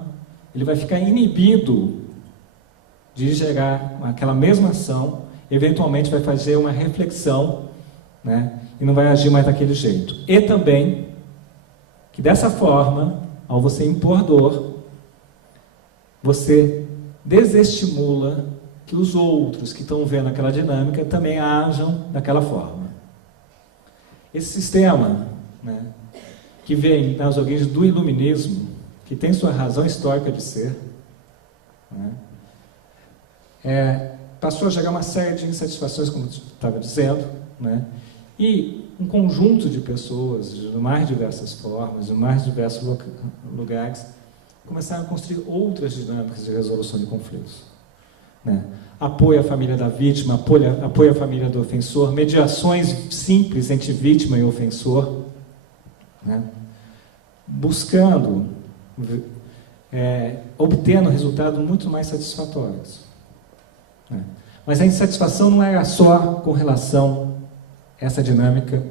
ele vai ficar inibido de gerar aquela mesma ação, eventualmente vai fazer uma reflexão, né, e não vai agir mais daquele jeito. E também, que dessa forma, ao você impor dor, você desestimula que os outros que estão vendo aquela dinâmica também ajam daquela forma. Esse sistema, né, que vem das origens do iluminismo, que tem sua razão histórica de ser, né, passou a gerar uma série de insatisfações, como eu estava dizendo, né, e um conjunto de pessoas, de mais diversas formas, de mais diversos lugares, começaram a construir outras dinâmicas de resolução de conflitos, né? Apoio à família da vítima, apoio à família do ofensor, mediações simples entre vítima e ofensor, né? Buscando, obtendo resultados muito mais satisfatórios, né? Mas a insatisfação não era só com relação a essa dinâmica,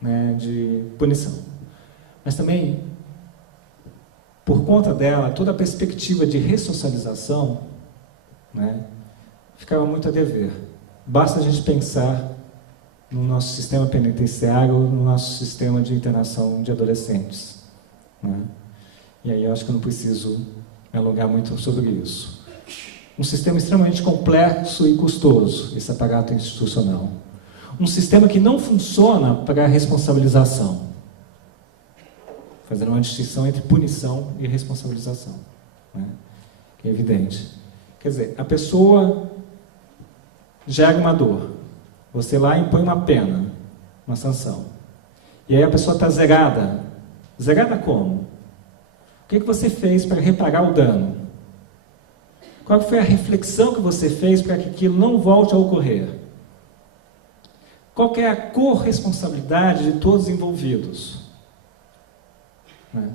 né, de punição, mas também, por conta dela, toda a perspectiva de ressocialização, né, ficava muito a dever. Basta a gente pensar no nosso sistema penitenciário, no nosso sistema de internação de adolescentes, né? E aí eu acho que eu não preciso me alongar muito sobre isso. Um sistema extremamente complexo e custoso, esse aparato institucional. Um sistema que não funciona para a responsabilização, fazendo uma distinção entre punição e responsabilização, né? Que é evidente. Quer dizer, a pessoa gera uma dor, você lá impõe uma pena, uma sanção, e aí a pessoa está zerada. Zerada como? O que você fez para reparar o dano? Qual foi a reflexão que você fez para que aquilo não volte a ocorrer? Qual é a corresponsabilidade de todos os envolvidos? Né?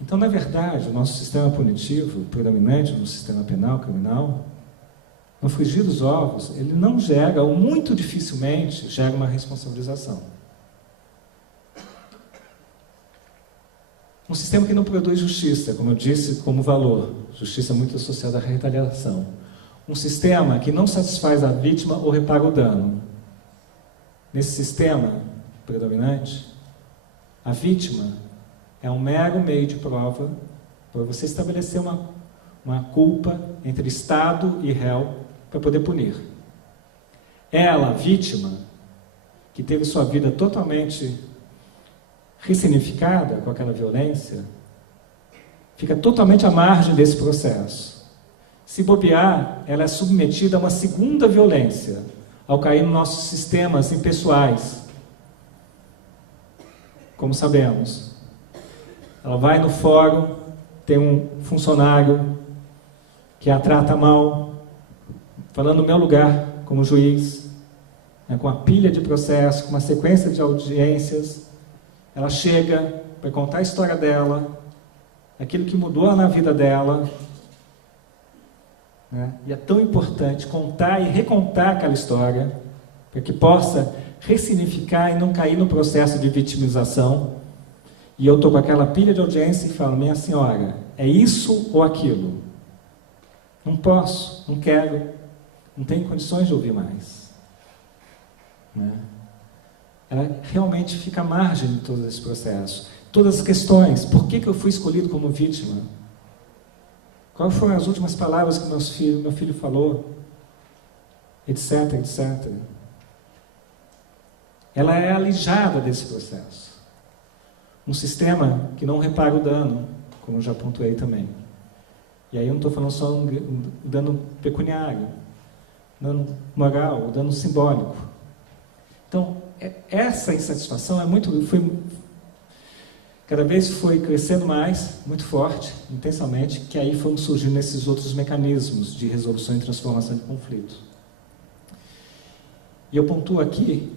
Então, na verdade, o nosso sistema punitivo, predominante no sistema penal, criminal, no frigir dos ovos, ele não gera, ou muito dificilmente, gera uma responsabilização. Um sistema que não produz justiça, como eu disse, como valor. Justiça muito associada à retaliação. Um sistema que não satisfaz a vítima ou repara o dano. Nesse sistema predominante, a vítima é um mero meio de prova para você estabelecer uma culpa entre Estado e réu para poder punir. Ela, vítima, que teve sua vida totalmente ressignificada com aquela violência, fica totalmente à margem desse processo. Se bobear, ela é submetida a uma segunda violência, ao cair nos nossos sistemas impessoais. Como sabemos, ela vai no fórum, tem um funcionário que a trata mal, falando no meu lugar como juiz, né, com uma pilha de processos, com uma sequência de audiências. Ela chega para contar a história dela, aquilo que mudou na vida dela, né? E é tão importante contar e recontar aquela história, para que possa ressignificar e não cair no processo de vitimização. E eu estou com aquela pilha de audiência e falo: minha senhora, é isso ou aquilo? Não posso, não quero, não tenho condições de ouvir mais, né? Ela realmente fica à margem de todo esse processo. Todas as questões: por que eu fui escolhido como vítima? Quais foram as últimas palavras que meu filho falou? Etc, etc. Ela é alijada desse processo. Um sistema que não repara o dano, como eu já pontuei também. E aí eu não estou falando só um dano pecuniário, dano moral, dano simbólico. Então, essa insatisfação cada vez foi crescendo mais, muito forte, intensamente, que aí foram surgindo esses outros mecanismos de resolução e transformação de conflitos. E eu pontuo aqui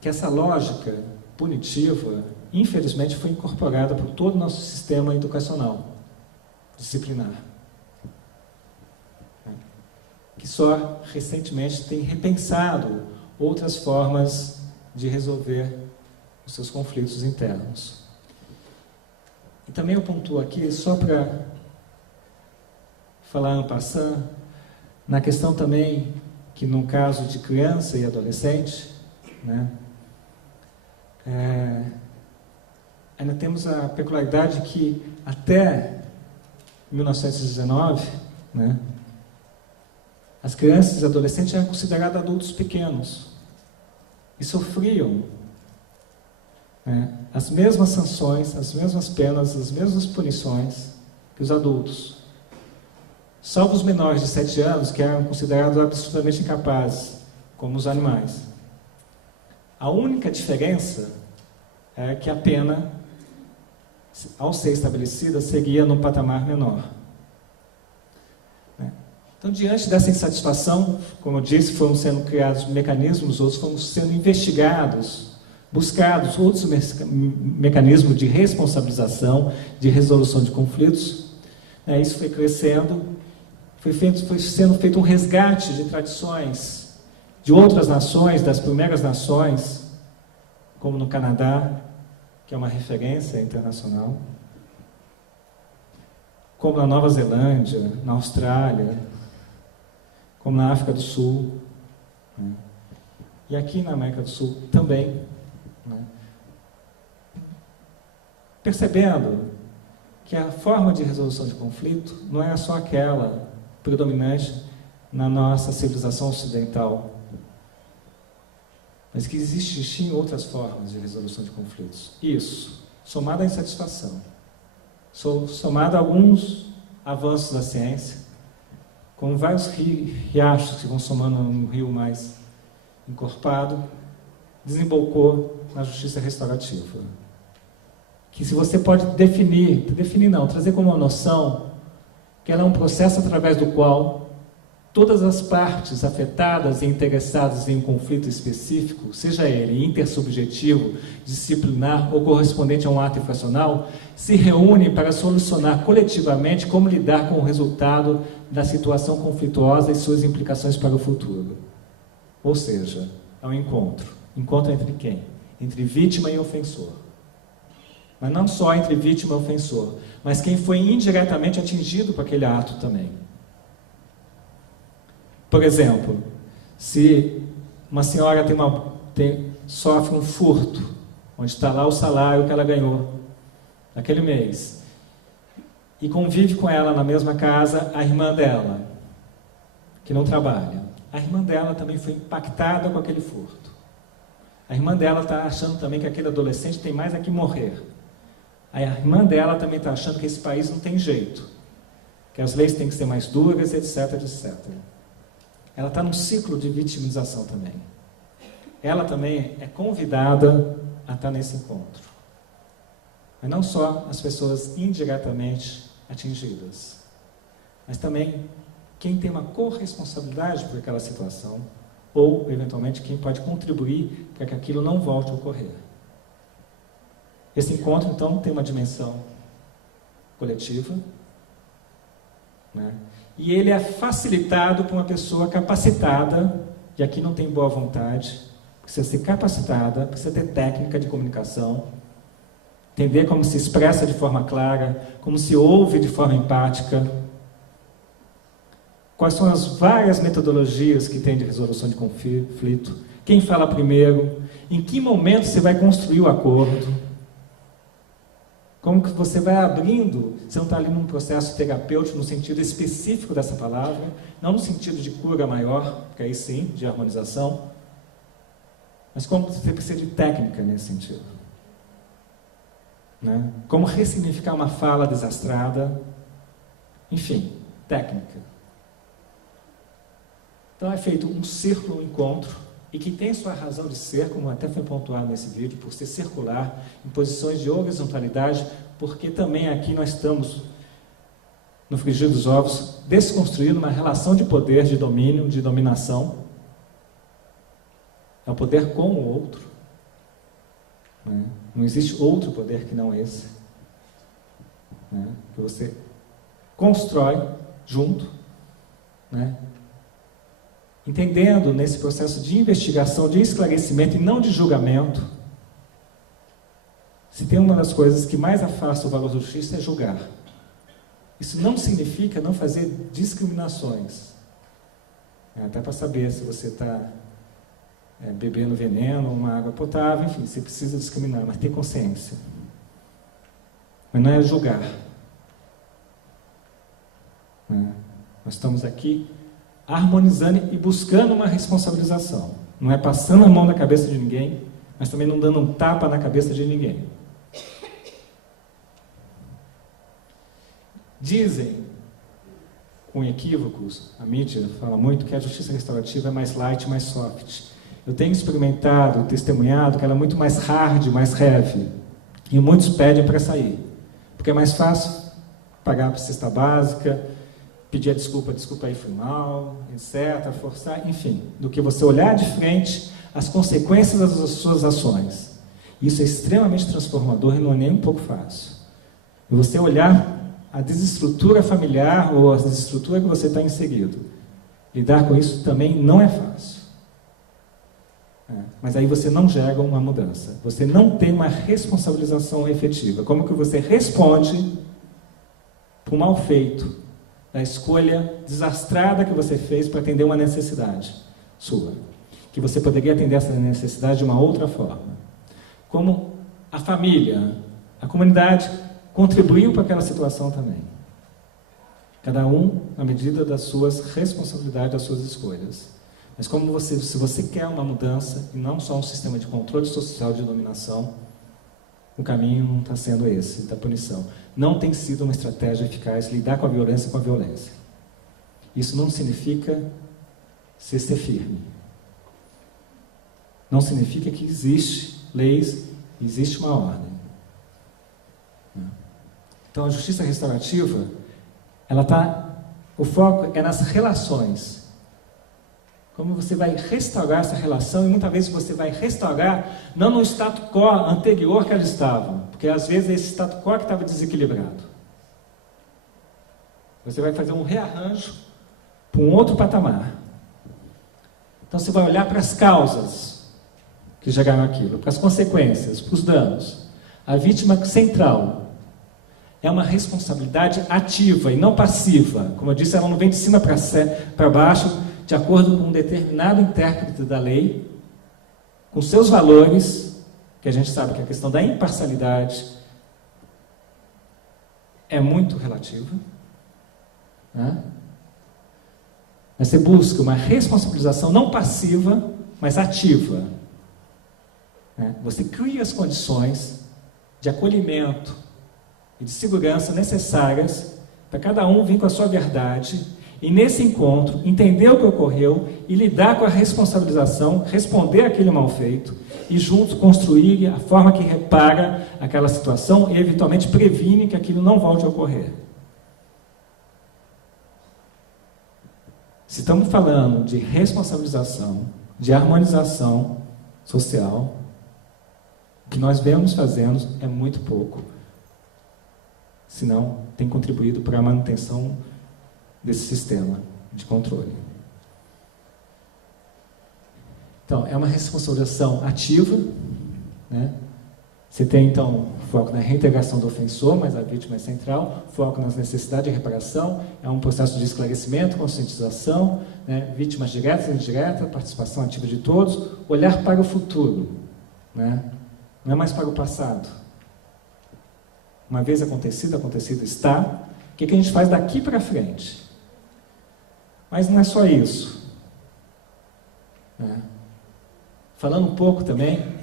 que essa lógica punitiva, infelizmente, foi incorporada por todo o nosso sistema educacional, disciplinar. que só recentemente tem repensado outras formas de resolver os seus conflitos internos. E também eu pontuo aqui, só para falar en passant, na questão também que no caso de criança e adolescente, né, ainda temos a peculiaridade que até 1919, né, as crianças e adolescentes eram considerados adultos pequenos e sofriam, né, as mesmas sanções, as mesmas penas, as mesmas punições que os adultos. Salvo os menores de 7 anos, que eram considerados absolutamente incapazes, como os animais. A única diferença é que a pena, ao ser estabelecida, seguia num patamar menor. Então, diante dessa insatisfação, como eu disse, foram sendo criados mecanismos, outros foram sendo investigados, buscados outros mecanismos de responsabilização, de resolução de conflitos. Isso foi crescendo, foi sendo feito um resgate de tradições de outras nações, das primeiras nações, como no Canadá, que é uma referência internacional, como na Nova Zelândia, na Austrália, como na África do Sul, né? E aqui na América do Sul também, né? Percebendo que a forma de resolução de conflito não é só aquela predominante na nossa civilização ocidental, mas que existem outras formas de resolução de conflitos. Isso, somado à insatisfação, somado a alguns avanços da ciência, com vários riachos que vão somando num rio mais encorpado, desembocou na justiça restaurativa. Que se você pode trazer como uma noção que ela é um processo através do qual todas as partes afetadas e interessadas em um conflito específico, seja ele intersubjetivo, disciplinar ou correspondente a um ato infracional, se reúnem para solucionar coletivamente como lidar com o resultado da situação conflituosa e suas implicações para o futuro. Ou seja, é um encontro. Encontro entre quem? Entre vítima e ofensor. Mas não só entre vítima e ofensor, mas quem foi indiretamente atingido por aquele ato também. Por exemplo, se uma senhora sofre um furto, onde está lá o salário que ela ganhou naquele mês, e convive com ela na mesma casa a irmã dela, que não trabalha. A irmã dela também foi impactada com aquele furto. A irmã dela está achando também que aquele adolescente tem mais a que morrer. A irmã dela também está achando que esse país não tem jeito, que as leis têm que ser mais duras, etc, etc. Ela está num ciclo de vitimização também. Ela também é convidada a estar nesse encontro. Mas não só as pessoas indiretamente atingidas, mas também quem tem uma corresponsabilidade por aquela situação, ou, eventualmente, quem pode contribuir para que aquilo não volte a ocorrer. Esse encontro, então, tem uma dimensão coletiva, né? E ele é facilitado por uma pessoa capacitada, e aqui não tem boa vontade, precisa ser capacitada, precisa ter técnica de comunicação, entender como se expressa de forma clara, como se ouve de forma empática, quais são as várias metodologias que tem de resolução de conflito, quem fala primeiro, em que momento você vai construir o acordo, como que você vai abrindo, você não está ali num processo terapêutico no sentido específico dessa palavra, não no sentido de cura maior, que aí sim, de harmonização, mas como você precisa de técnica nesse sentido. Né? Como ressignificar uma fala desastrada, enfim, técnica. Então é feito um círculo, um encontro, e que tem sua razão de ser, como até foi pontuado nesse vídeo, por ser circular, em posições de horizontalidade, porque também aqui nós estamos, no frigir dos ovos, desconstruindo uma relação de poder, de domínio, de dominação. É o poder com o outro. Né? Não existe outro poder que não esse. Né? Que você constrói junto, né? entendendo nesse processo de investigação, de esclarecimento e não de julgamento, se tem uma das coisas que mais afasta o valor da justiça é julgar. Isso não significa não fazer discriminações. Até para saber se você está bebendo veneno, uma água potável, enfim, você precisa discriminar, mas ter consciência. Mas não é julgar. Nós estamos aqui harmonizando e buscando uma responsabilização. Não é passando a mão na cabeça de ninguém, mas também não dando um tapa na cabeça de ninguém. Dizem, com equívocos, a mídia fala muito que a justiça restaurativa é mais light, mais soft. Eu tenho experimentado, testemunhado que ela é muito mais hard, mais heavy. E muitos pedem para sair. Porque é mais fácil pagar por cesta básica, pedir a desculpa aí foi mal, etc., forçar, enfim, do que você olhar de frente as consequências das suas ações. Isso é extremamente transformador e não é nem um pouco fácil. E você olhar a desestrutura familiar ou a desestrutura que você está inserido. Lidar com isso também não é fácil. Mas aí você não gera uma mudança. Você não tem uma responsabilização efetiva. Como que você responde para o mal feito, da escolha desastrada que você fez para atender uma necessidade sua? Que você poderia atender essa necessidade de uma outra forma. Como a família, a comunidade contribuiu para aquela situação também. Cada um na medida das suas responsabilidades, das suas escolhas. Mas se você quer uma mudança, e não só um sistema de controle social de dominação, o caminho não está sendo esse, da punição. Não tem sido uma estratégia eficaz lidar com a violência com a violência. Isso não significa ser firme. Não significa que existe leis, existe uma ordem. Então a justiça restaurativa, o foco é nas relações. Como você vai restaurar essa relação, e muitas vezes você vai restaurar não no status quo anterior que elas estavam, porque às vezes é esse status quo que estava desequilibrado. Você vai fazer um rearranjo para um outro patamar. Então você vai olhar para as causas que geraram aquilo, para as consequências, para os danos. A vítima central é uma responsabilidade ativa e não passiva. Como eu disse, ela não vem de cima para baixo, de acordo com um determinado intérprete da lei, com seus valores, que a gente sabe que a questão da imparcialidade é muito relativa. Mas você busca uma responsabilização não passiva, mas ativa. Você cria as condições de acolhimento e de segurança necessárias para cada um vir com a sua verdade e nesse encontro entender o que ocorreu e lidar com a responsabilização, responder aquele mal feito e juntos construir a forma que repara aquela situação e eventualmente previne que aquilo não volte a ocorrer. Se estamos falando de responsabilização, de harmonização social, o que nós vemos fazendo é muito pouco. Senão, tem contribuído para a manutenção desse sistema de controle. Então, é uma responsabilização ativa, Você tem, então, foco na reintegração do ofensor, mas a vítima é central, foco nas necessidades de reparação, é um processo de esclarecimento, conscientização, vítimas diretas e indiretas, participação ativa de todos, olhar para o futuro, não é mais para o passado. Uma vez acontecido está, o que a gente faz daqui para frente? Mas não é só isso. Falando um pouco também,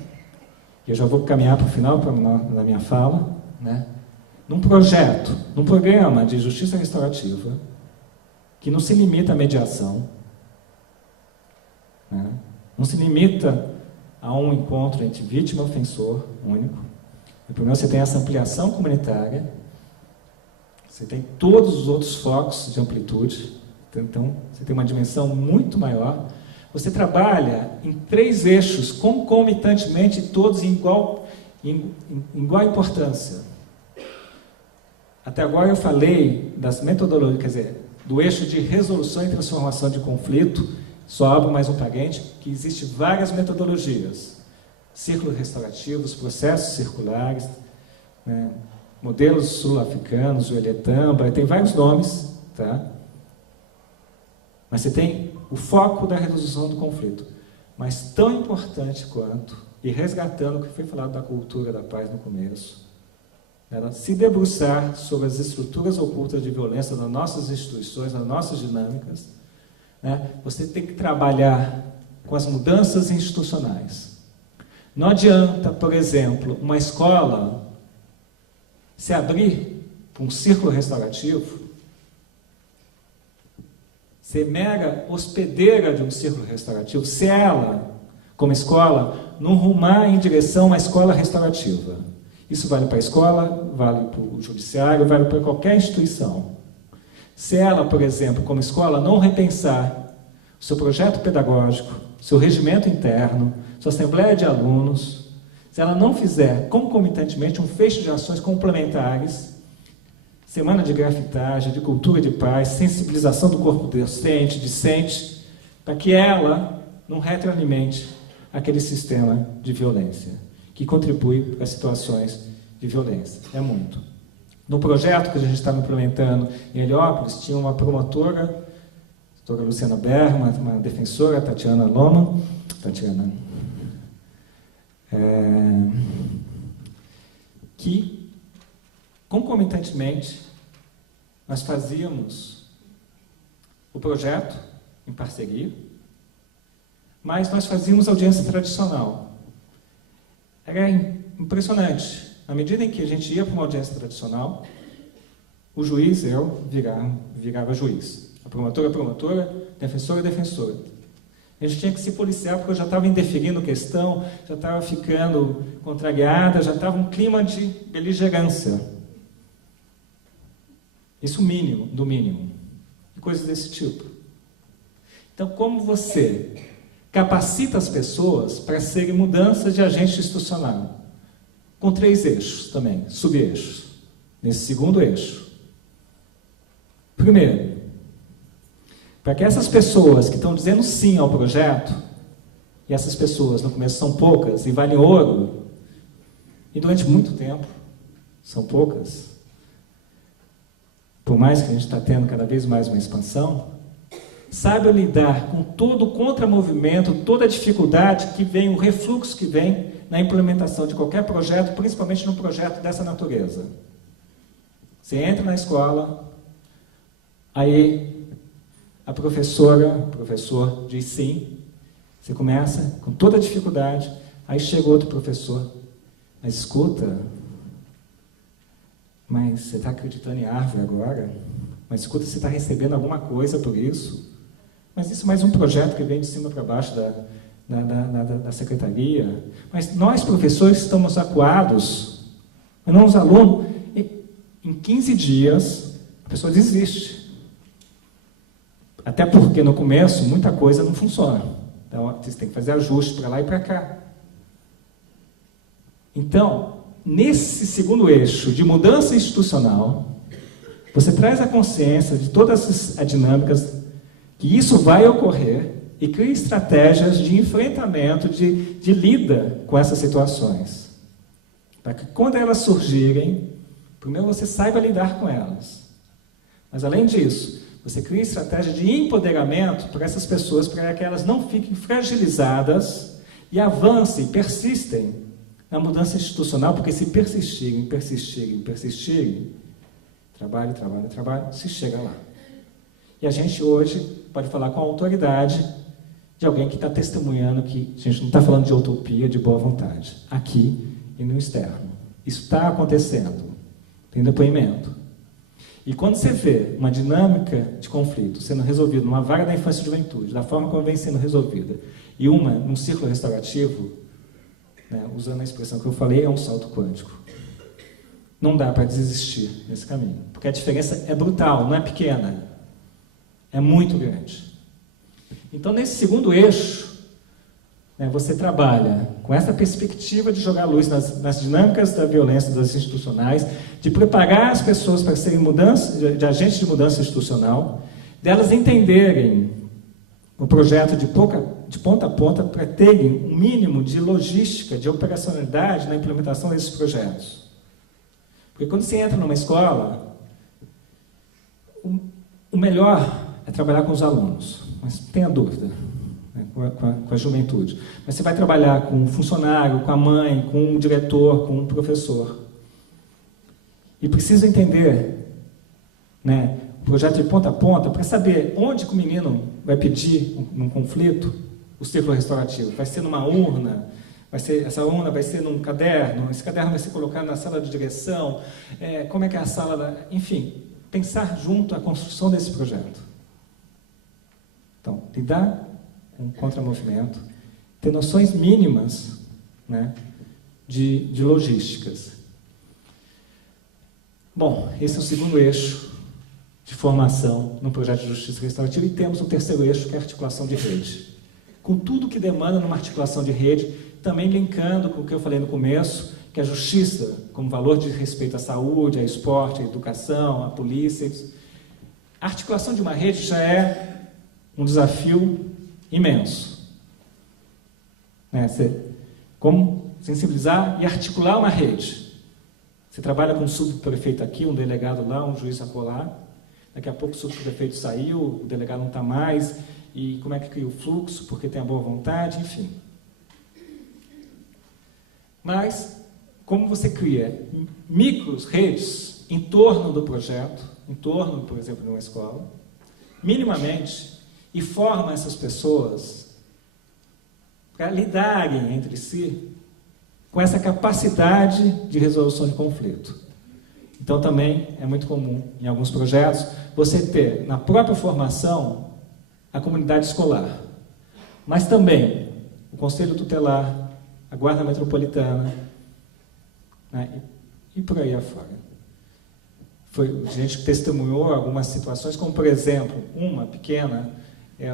eu já vou caminhar para o final da minha fala, num programa de justiça restaurativa, que não se limita à mediação, não se limita a um encontro entre vítima e ofensor único. E primeiro você tem essa ampliação comunitária, você tem todos os outros focos de amplitude, então você tem uma dimensão muito maior. Você trabalha em 3 eixos concomitantemente, todos em igual importância. Até agora eu falei das metodologias, quer dizer, do eixo de resolução e transformação de conflito Só abro mais um parênteses, que existem várias metodologias. Círculos restaurativos, processos circulares, né, modelos sul-africanos, o Eletamba, tem vários nomes, tá? Mas você tem o foco da resolução do conflito. Mas tão importante quanto, e resgatando o que foi falado da cultura da paz no começo, era se debruçar sobre as estruturas ocultas de violência nas nossas instituições, nas nossas dinâmicas, né? Você tem que trabalhar com as mudanças institucionais. Não adianta, por exemplo, uma escola se abrir para um círculo restaurativo, ser mera hospedeira de um círculo restaurativo, se ela, como escola, não rumar em direção a uma escola restaurativa. Isso vale para a escola, vale para o judiciário, vale para qualquer instituição. Se ela, por exemplo, como escola, não repensar o seu projeto pedagógico, seu regimento interno, sua assembleia de alunos, se ela não fizer concomitantemente um feixe de ações complementares, semana de grafitagem, de cultura de paz, sensibilização do corpo docente, discente, para que ela não retroalimente aquele sistema de violência, que contribui para situações de violência. É muito. No projeto que a gente estava implementando em Heliópolis, tinha uma promotora, a doutora Luciana Berma, uma defensora, Tatiana Loma, que, concomitantemente, nós fazíamos o projeto em parceria, mas nós fazíamos audiência tradicional. Era impressionante. Na medida em que a gente ia para uma audiência tradicional, o juiz, eu, virava juiz. A promotora, defensora, defensora. A gente tinha que se policiar porque eu já estava indeferindo questão, já estava ficando contrariada, já estava um clima de beligerância. Isso mínimo, do mínimo. E coisas desse tipo. Então, como você capacita as pessoas para serem mudanças de agente institucional? Com 3 eixos também, sub-eixos. Nesse segundo eixo. Primeiro, para que essas pessoas que estão dizendo sim ao projeto, e essas pessoas no começo são poucas e valem ouro, e durante muito tempo são poucas, por mais que a gente está tendo cada vez mais uma expansão, saibam lidar com todo o contramovimento, toda a dificuldade que vem, o refluxo que vem na implementação de qualquer projeto, principalmente num projeto dessa natureza. Você entra na escola, aí a professora, o professor diz sim, você começa com toda a dificuldade, aí chega outro professor, mas escuta, mas você está acreditando em árvore agora? Mas escuta, você está recebendo alguma coisa por isso? Mas isso é mais um projeto que vem de cima para baixo da secretaria. Mas nós, professores, estamos acuados, mas não os alunos. Em 15 dias, a pessoa desiste. Até porque, no começo, muita coisa não funciona. Então, você tem que fazer ajustes para lá e para cá. Então, nesse segundo eixo de mudança institucional, você traz a consciência de todas as dinâmicas que isso vai ocorrer e cria estratégias de enfrentamento, de lida com essas situações. Para que quando elas surgirem, primeiro você saiba lidar com elas. Mas além disso, você cria estratégia de empoderamento para essas pessoas, para que elas não fiquem fragilizadas e avancem, persistem na mudança institucional, porque se persistirem, trabalho, se chega lá. E a gente hoje pode falar com a autoridade de alguém que está testemunhando que a gente não está falando de utopia, de boa vontade, aqui e no externo. Isso está acontecendo, tem depoimento. E quando você vê uma dinâmica de conflito sendo resolvida numa vara da infância e juventude, da forma como vem sendo resolvida, e uma num círculo restaurativo, né, usando a expressão que eu falei, é um salto quântico. Não dá para desistir nesse caminho, porque a diferença é brutal, não é pequena, é muito grande. Então, nesse segundo eixo, né, você trabalha com essa perspectiva de jogar luz nas dinâmicas da violência das institucionais, de preparar as pessoas para serem de agentes de mudança institucional, delas entenderem O projeto de ponta a ponta pretende um mínimo de logística, de operacionalidade na implementação desses projetos. Porque quando você entra numa escola, o melhor é trabalhar com os alunos, mas não tenha dúvida, né, com a juventude. Mas você vai trabalhar com um funcionário, com a mãe, com um diretor, com um professor. E precisa entender, né, o projeto de ponta a ponta para saber onde que o menino vai pedir num conflito o círculo restaurativo. Vai ser numa urna, essa urna vai ser num caderno, esse caderno vai ser colocado na sala de direção, como é que é a sala... Enfim, pensar junto a construção desse projeto. Então, lidar com o contramovimento, ter noções mínimas, né, de logísticas. Bom, esse é o segundo eixo de formação no projeto de justiça restaurativa, e temos o terceiro eixo, que é a articulação de rede. Com tudo que demanda numa articulação de rede, também linkando com o que eu falei no começo, que a justiça, como valor de respeito à saúde, ao esporte, à educação, à polícia, a articulação de uma rede já é um desafio imenso. Como sensibilizar e articular uma rede. Você trabalha com um subprefeito aqui, um delegado lá, um juiz acolá. Daqui a pouco o subprefeito saiu, o delegado não está mais, e como é que cria o fluxo, porque tem a boa vontade, enfim. Mas, como você cria micros redes em torno do projeto, em torno, por exemplo, de uma escola, minimamente, e forma essas pessoas para lidarem entre si com essa capacidade de resolução de conflito. Então, também é muito comum, em alguns projetos, você ter, na própria formação, a comunidade escolar, mas também o Conselho Tutelar, a Guarda Metropolitana, né, e por aí afora. A gente testemunhou algumas situações, como, por exemplo, uma pequena,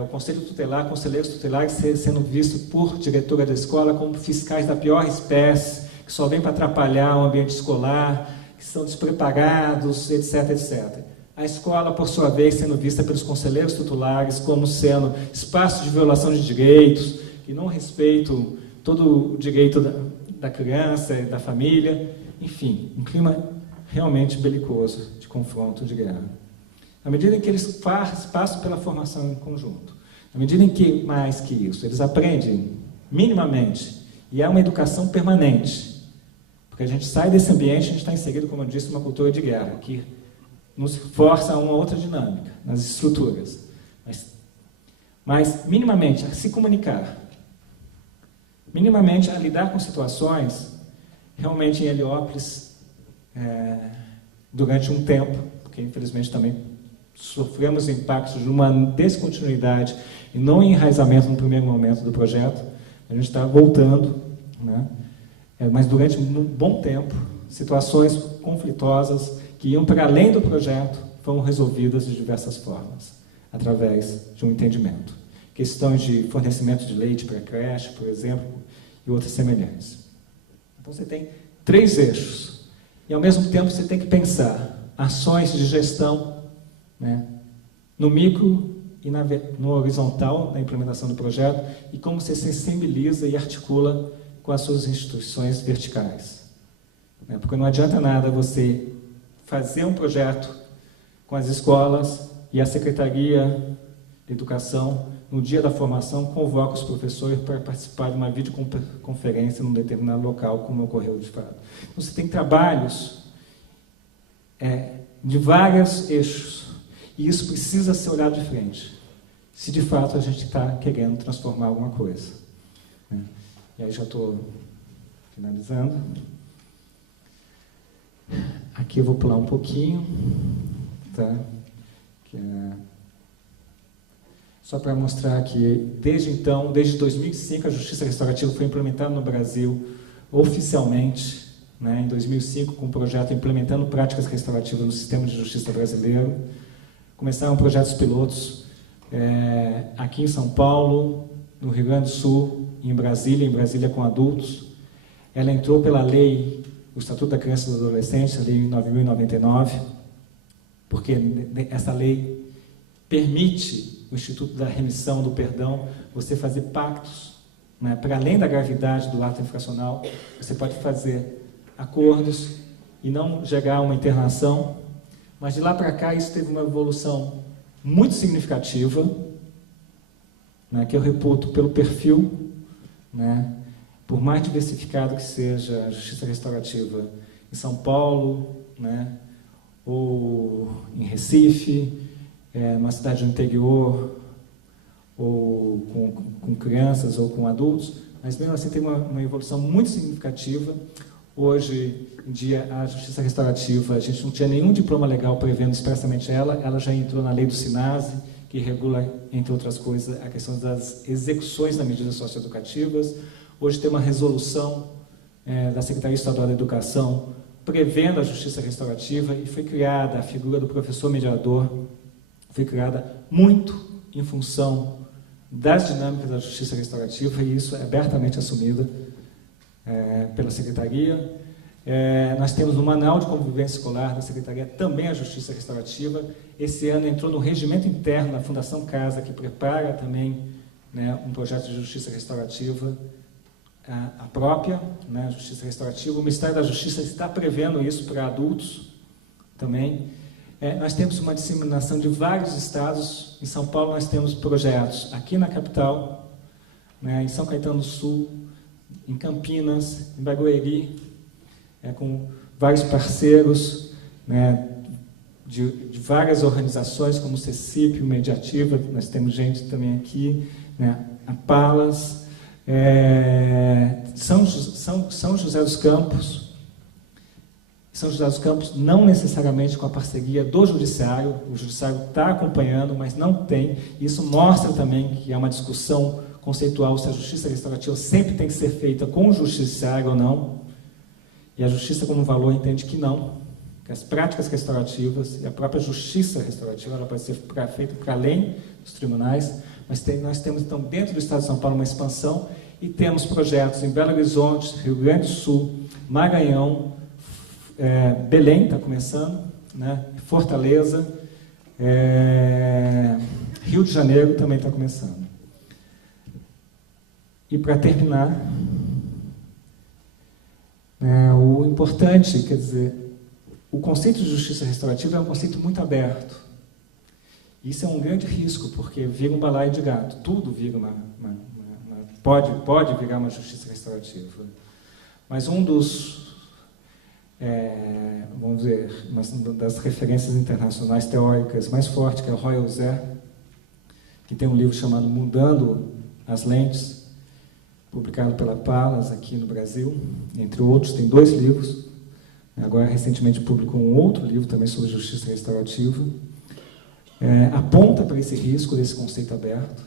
o Conselho Tutelar, conselheiros tutelares sendo vistos por diretora da escola como fiscais da pior espécie, que só vêm para atrapalhar o ambiente escolar, que são despreparados, etc, etc. A escola, por sua vez, sendo vista pelos conselheiros tutelares como sendo espaço de violação de direitos, que não respeitam todo o direito da criança e da família, enfim, um clima realmente belicoso, de confronto, de guerra. Na medida em que eles passam pela formação em conjunto, na medida em que, mais que isso, eles aprendem minimamente, e é uma educação permanente, porque a gente sai desse ambiente, a gente está inserido, como eu disse, numa cultura de guerra, que nos força a uma outra dinâmica, nas estruturas. Mas minimamente, a se comunicar, minimamente a lidar com situações, realmente em Heliópolis, durante um tempo, porque infelizmente também sofremos impactos de uma descontinuidade e não enraizamento no primeiro momento do projeto, a gente está voltando, né? Mas durante um bom tempo, situações conflitosas que iam para além do projeto foram resolvidas de diversas formas, através de um entendimento. Questões de fornecimento de leite para creche, por exemplo, e outras semelhantes. Então você tem 3 eixos, e ao mesmo tempo você tem que pensar ações de gestão, né, no micro e no horizontal, na implementação do projeto, e como você sensibiliza e articula com as suas instituições verticais. Porque não adianta nada você fazer um projeto com as escolas e a Secretaria de Educação, no dia da formação, convoca os professores para participar de uma videoconferência num determinado local, como ocorreu de fato. Então, você tem trabalhos de vários eixos, e isso precisa ser olhado de frente, se de fato a gente está querendo transformar alguma coisa. E aí já estou finalizando. Aqui eu vou pular um pouquinho, tá? Só para mostrar que, desde 2005, a Justiça Restaurativa foi implementada no Brasil oficialmente, né, em 2005, com um projeto implementando práticas restaurativas no sistema de justiça brasileiro. Começaram projetos pilotos aqui em São Paulo, no Rio Grande do Sul, em Brasília com adultos. Ela entrou pela lei, o Estatuto da Criança e do Adolescente, a lei 9.099, porque essa lei permite, o Instituto da Remissão, do Perdão, você fazer pactos, né? Para além da gravidade do ato infracional, você pode fazer acordos e não gerar uma internação. Mas de lá para cá isso teve uma evolução muito significativa, né, que eu reputo pelo perfil, né, por mais diversificado que seja a justiça restaurativa em São Paulo, né, ou em Recife, numa cidade do interior, ou com crianças ou com adultos, mas mesmo assim tem uma evolução muito significativa. Hoje em dia, a justiça restaurativa, a gente não tinha nenhum diploma legal prevendo expressamente ela já entrou na lei do SINASE, que regula, entre outras coisas, a questão das execuções das medidas socioeducativas. Hoje tem uma resolução da Secretaria Estadual da Educação prevendo a justiça restaurativa, e foi criada a figura do professor mediador, foi criada muito em função das dinâmicas da justiça restaurativa, e isso é abertamente assumido pela Secretaria. Nós temos no Manual de Convivência Escolar da Secretaria também a Justiça Restaurativa. Esse ano entrou no regimento interno da Fundação Casa, que prepara também, né, um projeto de Justiça Restaurativa, a própria, né, Justiça Restaurativa. O Ministério da Justiça está prevendo isso para adultos também. Nós temos uma disseminação de vários estados. Em São Paulo nós temos projetos aqui na capital, né, em São Caetano do Sul, em Campinas, em Barueri, com vários parceiros, né, de várias organizações, como o CECIP, o Mediativa, nós temos gente também aqui, né, a Palas, São José dos Campos. São José dos Campos não necessariamente com a parceria do Judiciário, o Judiciário está acompanhando, mas não tem. Isso mostra também que há uma discussão conceitual se a justiça restaurativa sempre tem que ser feita com o Judiciário ou não. E a justiça como valor entende que não, que as práticas restaurativas e a própria justiça restaurativa ela pode ser feita para além dos tribunais, mas nós temos então dentro do Estado de São Paulo uma expansão e temos projetos em Belo Horizonte, Rio Grande do Sul, Maranhão, Belém está começando, né, Fortaleza, Rio de Janeiro também está começando. E para terminar, o importante, quer dizer, o conceito de justiça restaurativa é um conceito muito aberto. Isso é um grande risco, porque vira um balaio de gato. Tudo vira pode virar uma justiça restaurativa. Mas um dos, vamos dizer, uma das referências internacionais teóricas mais fortes, que é o Roy Ozer, que tem um livro chamado Mudando as Lentes, publicado pela Palas aqui no Brasil, entre outros, tem 2 livros. Agora, recentemente, publicou um outro livro também sobre justiça restaurativa. Aponta para esse risco desse conceito aberto,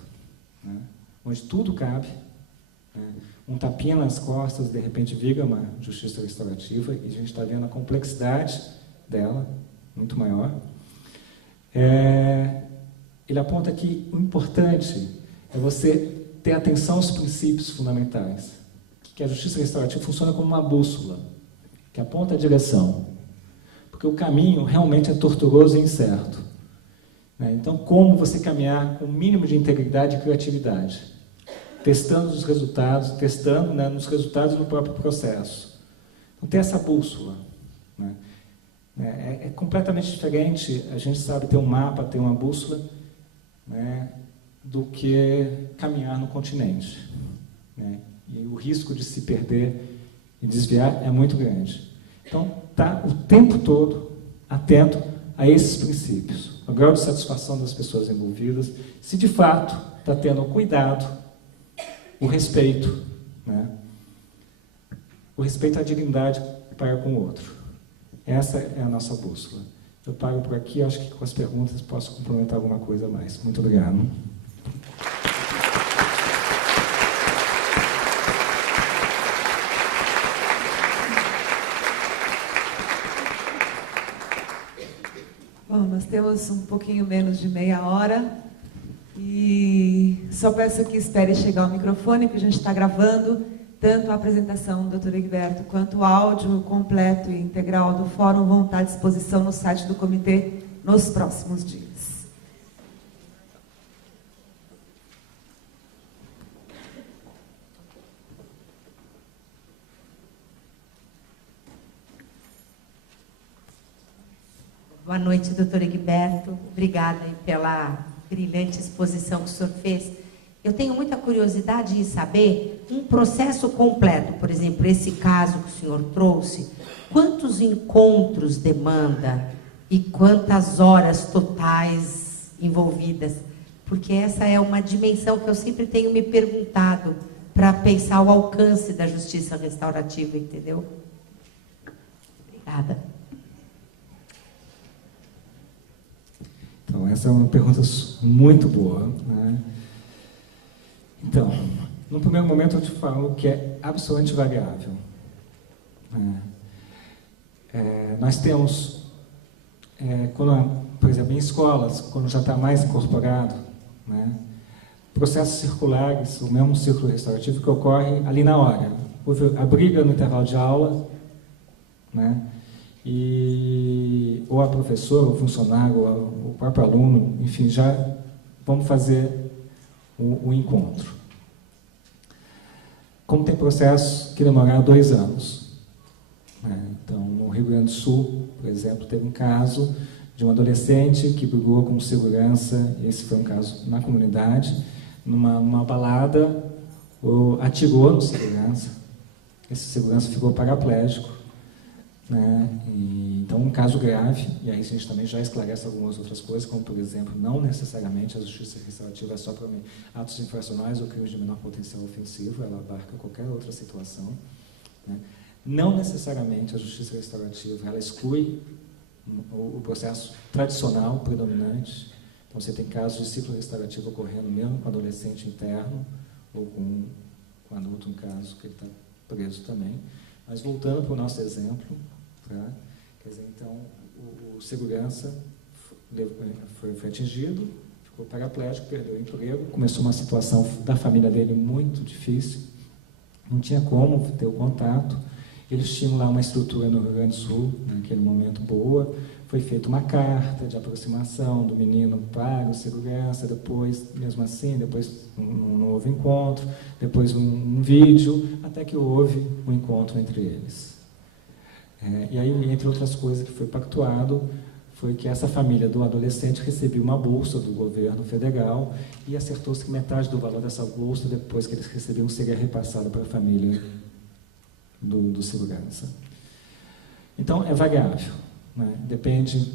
né, onde tudo cabe. Um tapinha nas costas, de repente, vira uma justiça restaurativa, e a gente está vendo a complexidade dela, muito maior. Ele aponta que o importante é você ter atenção aos princípios fundamentais, que a justiça restaurativa funciona como uma bússola, que aponta a direção, porque o caminho realmente é tortuoso e incerto. Então, como você caminhar com o mínimo de integridade e criatividade, testando os resultados, testando, né, nos resultados no próprio processo. Então, ter essa bússola, né, é completamente diferente, a gente sabe ter um mapa, ter uma bússola, né, do que caminhar no continente, né? E o risco de se perder e desviar é muito grande. Então, está o tempo todo atento a esses princípios, o grau de satisfação das pessoas envolvidas, se de fato está tendo o cuidado, o respeito, né? O respeito à dignidade para com o outro. Essa é a nossa bússola. Eu paro por aqui, acho que com as perguntas posso complementar alguma coisa a mais. Muito obrigado. Bom, nós temos um pouquinho menos de meia hora e só peço que espere chegar o microfone, porque a gente está gravando tanto a apresentação do Dr. Egberto quanto o áudio completo e integral do fórum vão estar à disposição no site do comitê nos próximos dias. Boa noite, doutor Egberto. Obrigada aí pela brilhante exposição que o senhor fez. Eu tenho muita curiosidade em saber um processo completo, por exemplo, esse caso que o senhor trouxe, quantos encontros demanda e quantas horas totais envolvidas? Porque essa é uma dimensão que eu sempre tenho me perguntado para pensar o alcance da justiça restaurativa, entendeu? Obrigada. Então, essa é uma pergunta muito boa, né? Então, no primeiro momento eu te falo que é absolutamente variável. Nós temos, por exemplo, em escolas, quando já está mais incorporado, né, processos circulares, o mesmo círculo restaurativo que ocorre ali na hora. Houve a briga no intervalo de aula, né, ou a professora, o funcionário, ou o próprio aluno, enfim, já vamos fazer o encontro. Como tem processos que demoraram 2 anos. Né? Então, no Rio Grande do Sul, por exemplo, teve um caso de um adolescente que brigou com segurança, esse foi um caso na comunidade, numa balada, atirou no segurança, esse segurança ficou paraplégico, né? Então, um caso grave, e aí a gente também já esclarece algumas outras coisas, como, por exemplo, não necessariamente a justiça restaurativa é só para atos infracionais ou crimes de menor potencial ofensivo, ela abarca qualquer outra situação, né? Não necessariamente a justiça restaurativa, ela exclui o processo tradicional predominante. Então, você tem casos de ciclo restaurativo ocorrendo mesmo com adolescente interno, ou com adulto, em caso que ele está preso também. Mas, voltando para o nosso exemplo, tá? Quer dizer, então, o segurança foi atingido, ficou paraplégico, perdeu o emprego, começou uma situação da família dele muito difícil, não tinha como ter o contato. Eles tinham lá uma estrutura no Rio Grande do Sul, naquele momento boa, foi feita uma carta de aproximação do menino para o segurança, depois, mesmo assim, depois um novo encontro, depois um vídeo, até que houve um encontro entre eles. E aí, entre outras coisas que foi pactuado, foi que essa família do adolescente recebia uma bolsa do governo federal e acertou-se que metade do valor dessa bolsa, depois que eles recebiam, seria repassada para a família do segurança. Então, é variável, né? Depende.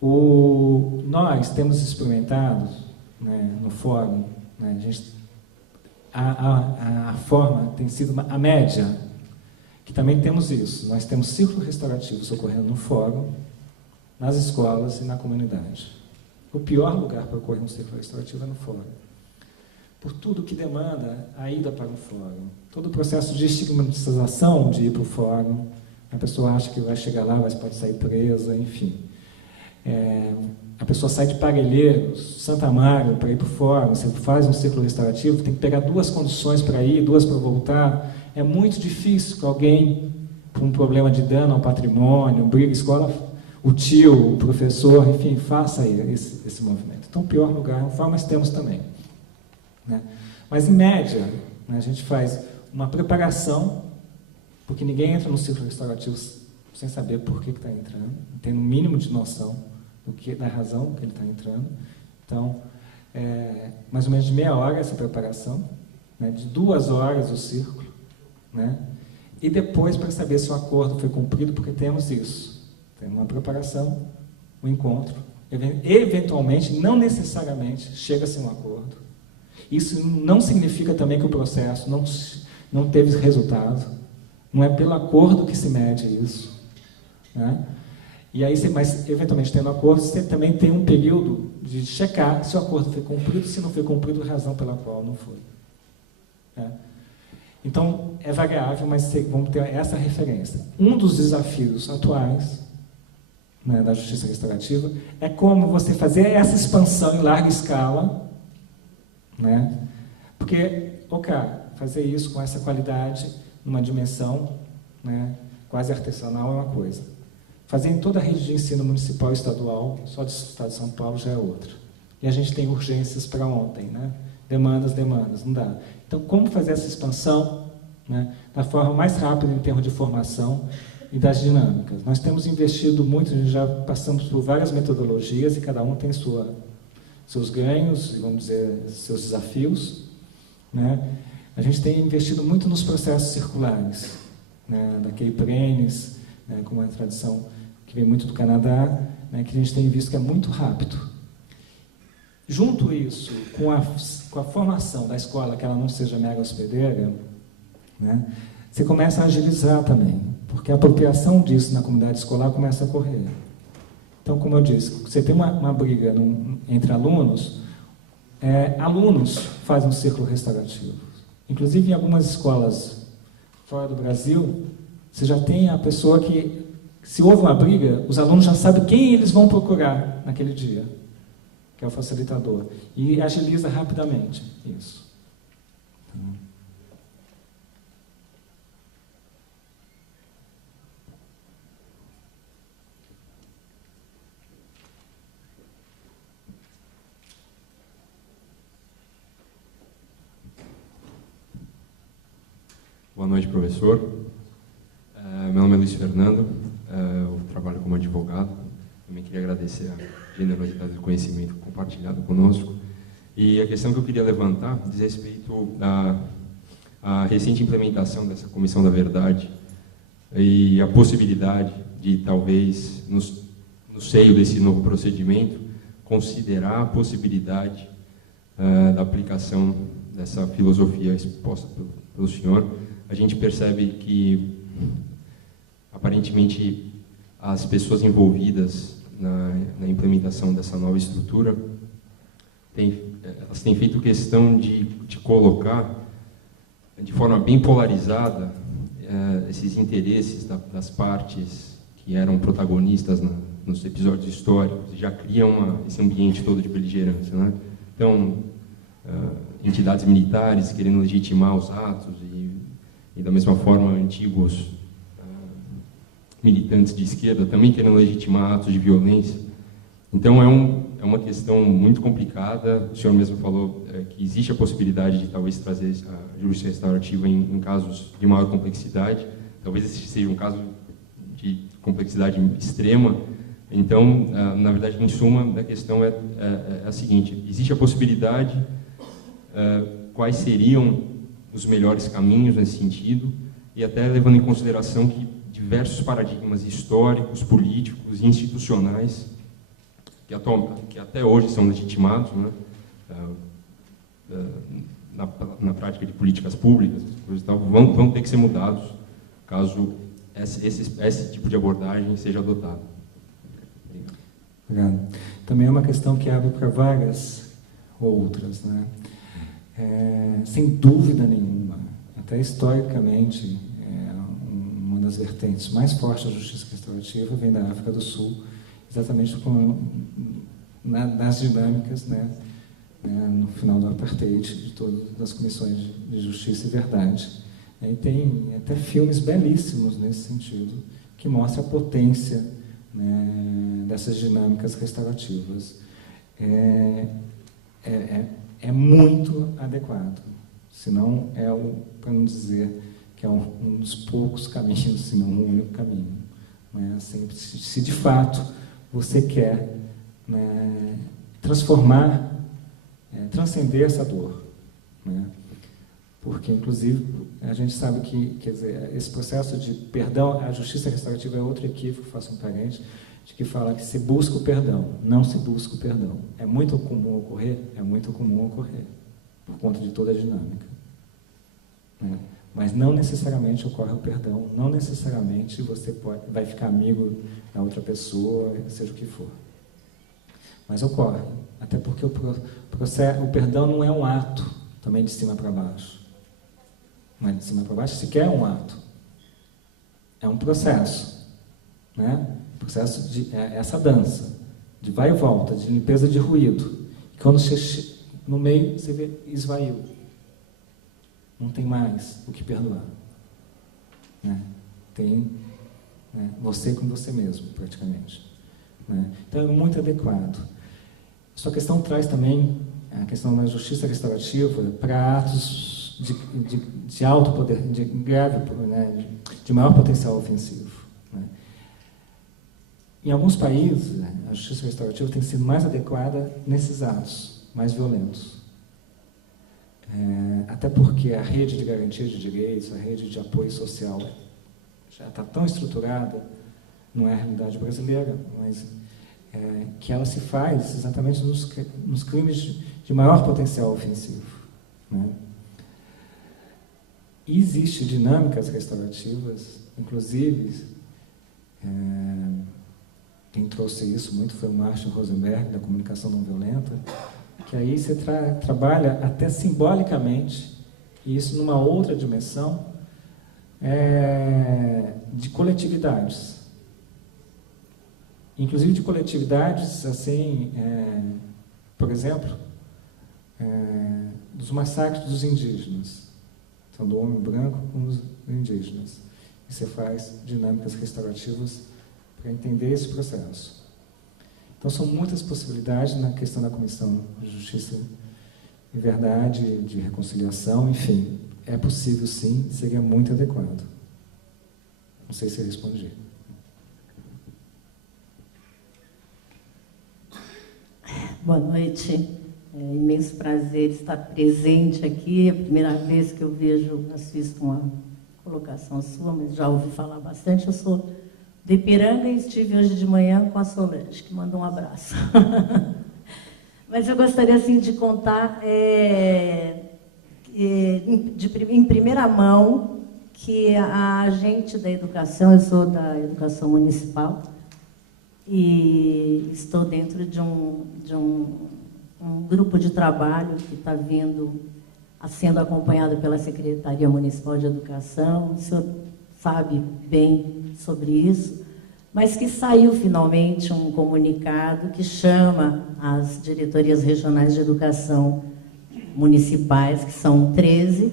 Nós temos experimentado, né, no fórum, né, a forma tem sido a média, que também temos isso. Nós temos círculos restaurativos ocorrendo no fórum, nas escolas e na comunidade. O pior lugar para ocorrer um círculo restaurativo é no fórum, por tudo que demanda a ida para o fórum. Todo o processo de estigmatização de ir para o fórum, a pessoa acha que vai chegar lá, mas pode sair presa, enfim. A pessoa sai de Parelheiros, Santa Amália, para ir para o fórum, você faz um círculo restaurativo, tem que pegar 2 condições para ir, 2 para voltar. É muito difícil que alguém, por um problema de dano ao patrimônio, briga, escola, o tio, o professor, enfim, faça esse movimento. Então, o pior lugar é o fórum, mas temos também. Né? Mas, em média, né, a gente faz uma preparação, porque ninguém entra no ciclo restaurativo sem saber por que está entrando, tendo um mínimo de noção da razão que ele está entrando. Então, mais ou menos de meia hora essa preparação, né, de 2 horas o círculo, né, e depois para saber se o acordo foi cumprido, porque temos isso. Tem uma preparação, um encontro, eventualmente, não necessariamente, chega-se a um acordo. Isso não significa também que o processo não teve resultado. Não é pelo acordo que se mede isso. Né? E aí, mas eventualmente tendo acordo, você também tem um período de checar se o acordo foi cumprido, se não foi cumprido, a razão pela qual não foi. Né? Então, é variável, mas vamos ter essa referência. Um dos desafios atuais, né, da justiça restaurativa é como você fazer essa expansão em larga escala, né? Porque, fazer isso com essa qualidade, numa dimensão, né, quase artesanal é uma coisa. Fazer em toda a rede de ensino municipal e estadual, só do Estado de São Paulo, já é outra. E a gente tem urgências para ontem, né? Demandas, não dá. Então, como fazer essa expansão, né, da forma mais rápida em termos de formação, e das dinâmicas. Nós temos investido muito, já passamos por várias metodologias e cada um tem seus ganhos, vamos dizer, seus desafios, né? A gente tem investido muito nos processos circulares, né? Da Kay Prentice, né? Como é uma tradição que vem muito do Canadá, né? Que a gente tem visto que é muito rápido. Junto isso, com a formação da escola, que ela não seja mega hospedeira, né? Você começa a agilizar também, porque a apropriação disso na comunidade escolar começa a ocorrer. Então, como eu disse, você tem uma briga entre alunos, alunos fazem um círculo restaurativo. Inclusive, em algumas escolas fora do Brasil, você já tem a pessoa que, se houve uma briga, os alunos já sabem quem eles vão procurar naquele dia, que é o facilitador, e agiliza rapidamente isso. Boa noite, professor. Meu nome é Luiz Fernando, eu trabalho como advogado. Também queria agradecer a generosidade do conhecimento compartilhado conosco. E a questão que eu queria levantar diz respeito à recente implementação dessa Comissão da Verdade e a possibilidade de, talvez, no seio desse novo procedimento, considerar a possibilidade da aplicação dessa filosofia exposta pelo senhor. A gente percebe que, aparentemente, as pessoas envolvidas na implementação dessa nova estrutura, elas têm feito questão de colocar, de forma bem polarizada, esses interesses das partes que eram protagonistas nos episódios históricos, já criam esse ambiente todo de beligerância, né? Então, entidades militares querendo legitimar os atos e da mesma forma, antigos militantes de esquerda também querendo legitimar atos de violência. Então, é uma questão muito complicada. O senhor mesmo falou que existe a possibilidade de talvez trazer a justiça restaurativa em casos de maior complexidade. Talvez esse seja um caso de complexidade extrema. Então, na verdade, em suma, a questão é a seguinte: existe a possibilidade, quais seriam os melhores caminhos nesse sentido, e até levando em consideração que diversos paradigmas históricos, políticos e institucionais que até hoje são legitimados, né, na prática de políticas públicas, vão ter que ser mudados caso esse tipo de abordagem seja adotado. Obrigado. Também é uma questão que abre para várias outras, né? Sem dúvida nenhuma, até historicamente, uma das vertentes mais fortes da justiça restaurativa vem da África do Sul, exatamente nas dinâmicas, né, no final do apartheid, de todas as comissões de justiça e verdade. E tem até filmes belíssimos nesse sentido, que mostram a potência, né, dessas dinâmicas restaurativas. É muito adequado, senão para não dizer que é um dos poucos caminhos, se não o único caminho. Né? Assim, se de fato você quer, né, transformar, transcender essa dor, né? Porque, inclusive, a gente sabe que, quer dizer, esse processo de perdão, a justiça restaurativa é outro equívoco, faço um parente, de que fala que se busca o perdão, não se busca o perdão. É muito comum ocorrer? É muito comum ocorrer, por conta de toda a dinâmica. Né? Mas não necessariamente ocorre o perdão, não necessariamente você vai ficar amigo da outra pessoa, seja o que for. Mas ocorre, até porque o perdão não é um ato também de cima para baixo. Mas de cima para baixo sequer é um ato. É um processo, né? Processo de essa dança, de vai e volta, de limpeza de ruído. E quando você no meio, você vê, esvaiu. Não tem mais o que perdoar. Né? Tem, né, você com você mesmo, praticamente. Né? Então é muito adequado. Sua questão traz também a questão da justiça restaurativa para atos de alto poder, de grave, né, de maior potencial ofensivo. né? Em alguns países, a justiça restaurativa tem sido mais adequada nesses atos mais violentos. Até porque a rede de garantia de direitos, a rede de apoio social já está tão estruturada, não é a realidade brasileira, mas que ela se faz exatamente nos crimes de maior potencial ofensivo, né? E existe dinâmicas restaurativas, inclusive, quem trouxe isso muito foi o Marshall Rosenberg, da comunicação não violenta, que aí você trabalha até simbolicamente, e isso numa outra dimensão, de coletividades. Inclusive de coletividades, assim, por exemplo, dos massacres dos indígenas. Então, do homem branco com os indígenas. E você faz dinâmicas restaurativas para entender esse processo. Então, são muitas possibilidades na questão da Comissão de Justiça e Verdade, de reconciliação, enfim. É possível, sim, seria muito adequado. Não sei se eu respondi. Boa noite. É um imenso prazer estar presente aqui. É a primeira vez que eu assisto uma colocação sua, mas já ouvi falar bastante. Eu sou de Ipiranga e estive hoje de manhã com a Solange, que mandou um abraço. Mas eu gostaria, assim, de contar em primeira mão que a agente da educação, eu sou da educação municipal e estou dentro de um grupo de trabalho que está sendo acompanhado pela Secretaria Municipal de Educação. O senhor sabe bem sobre isso, mas que saiu finalmente um comunicado que chama as diretorias regionais de educação municipais, que são 13,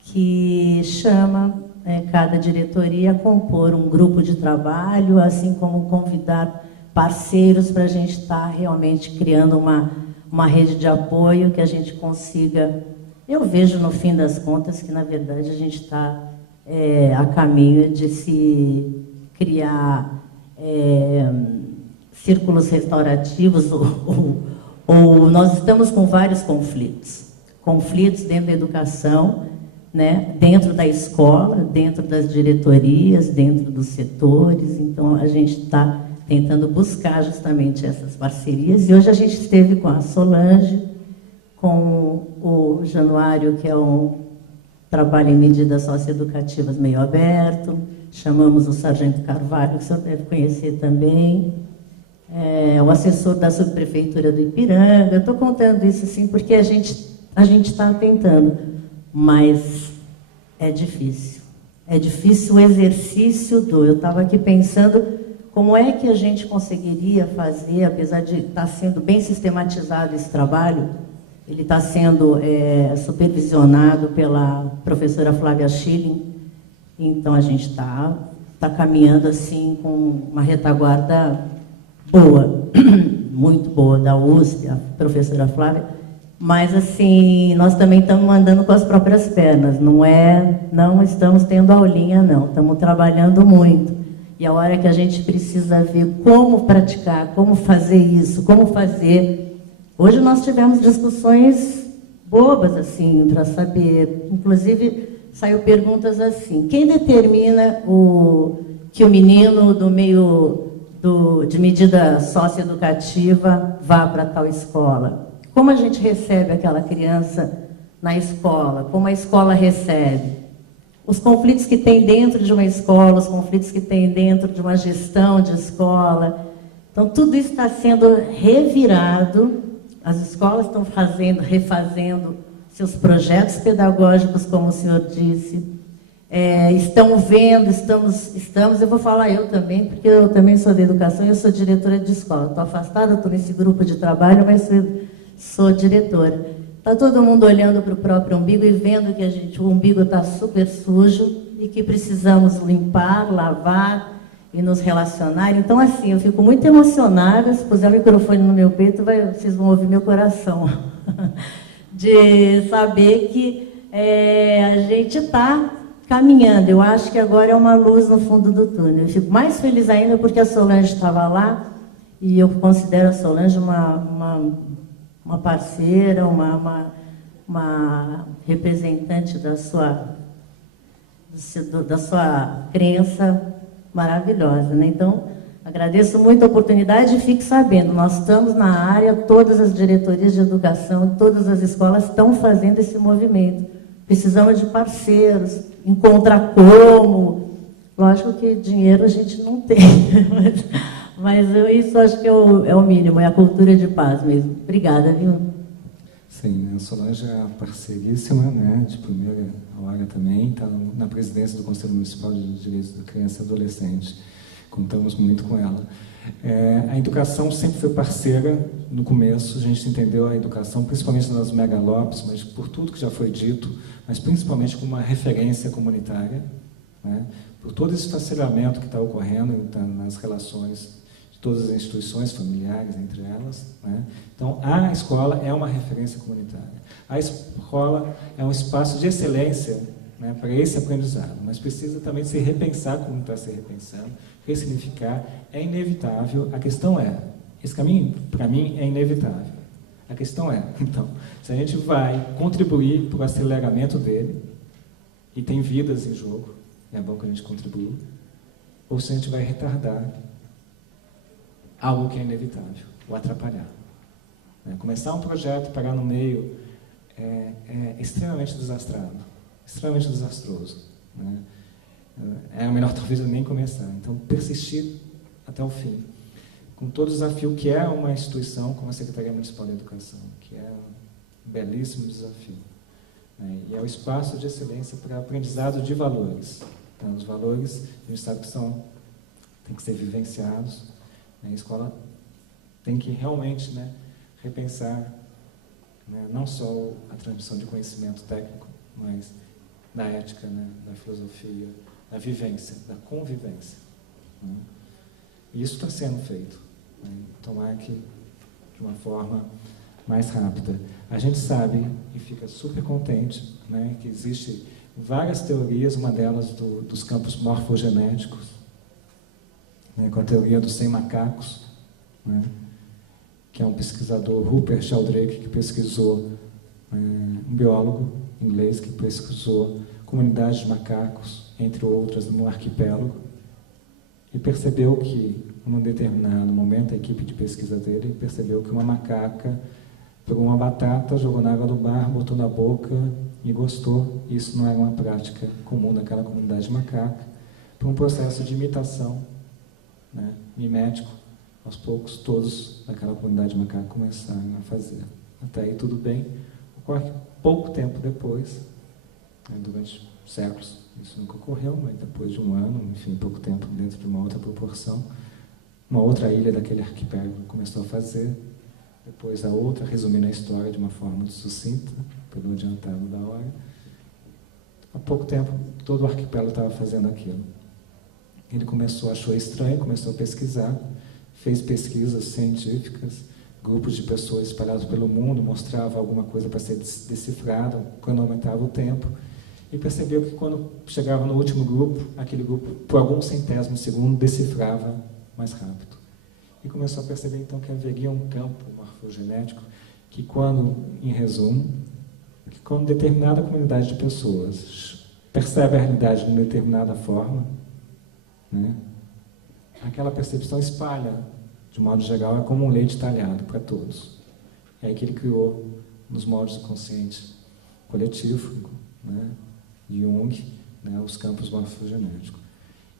que chama cada diretoria a compor um grupo de trabalho, assim como convidar parceiros para a gente estar realmente criando uma rede de apoio que a gente consiga. Eu vejo, no fim das contas, que, na verdade, a gente está a caminho de se criar círculos restaurativos, ou nós estamos com vários conflitos dentro da educação, né? Dentro da escola, dentro das diretorias, dentro dos setores. Então, a gente está tentando buscar justamente essas parcerias. E hoje a gente esteve com a Solange, com o Januário, que é um trabalho em medidas socioeducativas meio aberto. Chamamos o Sargento Carvalho, que o senhor deve conhecer também, o assessor da subprefeitura do Ipiranga. Estou contando isso assim porque a gente está tentando, mas é difícil. É difícil o exercício eu estava aqui pensando como é que a gente conseguiria fazer, apesar de estar sendo bem sistematizado esse trabalho. Ele está sendo supervisionado pela professora Flávia Schilling. Então, a gente está caminhando assim com uma retaguarda boa, muito boa, da USP, a professora Flávia. Mas, assim, nós também estamos andando com as próprias pernas. Não estamos tendo aulinha, não. Estamos trabalhando muito. E a hora que a gente precisa ver como praticar, como fazer isso, como fazer... Hoje nós tivemos discussões bobas, assim, para saber. Inclusive, saiu perguntas assim: quem determina que o menino do meio de medida socioeducativa vá para tal escola? Como a gente recebe aquela criança na escola? Como a escola recebe? Os conflitos que tem dentro de uma escola, os conflitos que tem dentro de uma gestão de escola. Então, tudo isso está sendo revirado. As escolas estão refazendo seus projetos pedagógicos, como o senhor disse. Estão vendo, eu vou falar eu também, porque eu também sou da educação e eu sou diretora de escola. Estou afastada, estou nesse grupo de trabalho, mas sou diretora. Está todo mundo olhando para o próprio umbigo e vendo que o umbigo está super sujo e que precisamos limpar, lavar e nos relacionar. Então, assim, eu fico muito emocionada. Se puser o microfone no meu peito, vocês vão ouvir meu coração. De saber que a gente está caminhando. Eu acho que agora é uma luz no fundo do túnel. Eu fico mais feliz ainda porque a Solange estava lá e eu considero a Solange uma parceira, uma representante da sua crença maravilhosa, né? Então, agradeço muito a oportunidade e fique sabendo, nós estamos na área, todas as diretorias de educação, todas as escolas estão fazendo esse movimento. Precisamos de parceiros, encontrar como. Lógico que dinheiro a gente não tem, mas isso acho que é o mínimo, é a cultura de paz mesmo. Obrigada, viu? Sim, a Solange é parceiríssima, né, de primeira hora também, está na presidência do Conselho Municipal de Direitos da Criança e Adolescente. Contamos muito com ela. A educação sempre foi parceira no começo, a gente entendeu a educação, principalmente nas megalópolis, mas por tudo que já foi dito, mas principalmente como uma referência comunitária, né, por todo esse facilitamento que está ocorrendo nas relações de todas as instituições familiares, entre elas, né? Então, a escola é uma referência comunitária. A escola é um espaço de excelência, né, para esse aprendizado, mas precisa também se repensar como está se repensando, ressignificar. É inevitável. A questão é, esse caminho, para mim, é inevitável. A questão é, então, se a gente vai contribuir para o aceleramento dele, e tem vidas em jogo, é bom que a gente contribua, ou se a gente vai retardar algo que é inevitável, ou atrapalhar. Começar um projeto e parar no meio é extremamente desastrado, extremamente desastroso, né? É melhor talvez eu nem começar. Então, persistir até o fim, com todo o desafio que é uma instituição como a Secretaria Municipal de Educação, que é um belíssimo desafio, né? E é o espaço de excelência para aprendizado de valores. Então, os valores, a gente sabe que tem que ser vivenciados, né? A escola tem que realmente, né, repensar, né, não só a transmissão de conhecimento técnico, mas da ética, né, da filosofia, da vivência, da convivência, né? E isso está sendo feito, né? Tomara que de uma forma mais rápida. A gente sabe e fica super contente, né, que existem várias teorias, uma delas dos campos morfogenéticos, né, com a teoria dos 100 macacos, né, que é um pesquisador, Rupert Sheldrake, que pesquisou, um biólogo inglês que pesquisou comunidades de macacos, entre outras, no arquipélago, e percebeu que, num determinado momento, a equipe de pesquisa dele percebeu que uma macaca pegou uma batata, jogou na água do bar, botou na boca e gostou. Isso não era uma prática comum naquela comunidade macaca, por um processo de imitação, né, mimético. Aos poucos, todos daquela comunidade macaca começaram a fazer. Até aí tudo bem. Ocorre pouco tempo depois, né, durante séculos, isso nunca ocorreu, mas depois de um ano, enfim, pouco tempo, dentro de uma outra proporção, uma outra ilha daquele arquipélago começou a fazer, depois a outra, resumindo a história de uma forma sucinta, pelo adiantado da hora. Há pouco tempo, todo o arquipélago estava fazendo aquilo. Ele achou estranho, começou a pesquisar, fez pesquisas científicas, grupos de pessoas espalhados pelo mundo, mostrava alguma coisa para ser decifrada, cronometrava o tempo, e percebeu que quando chegava no último grupo, aquele grupo, por algum centésimo segundo, decifrava mais rápido. E começou a perceber, então, que haveria um campo morfogenético que, em resumo, que quando determinada comunidade de pessoas percebe a realidade de uma determinada forma, né, aquela percepção espalha, de modo geral, é como um leite talhado para todos. É aí que ele criou, nos modos do consciente coletivo, né, Jung, né, os campos morfogenéticos.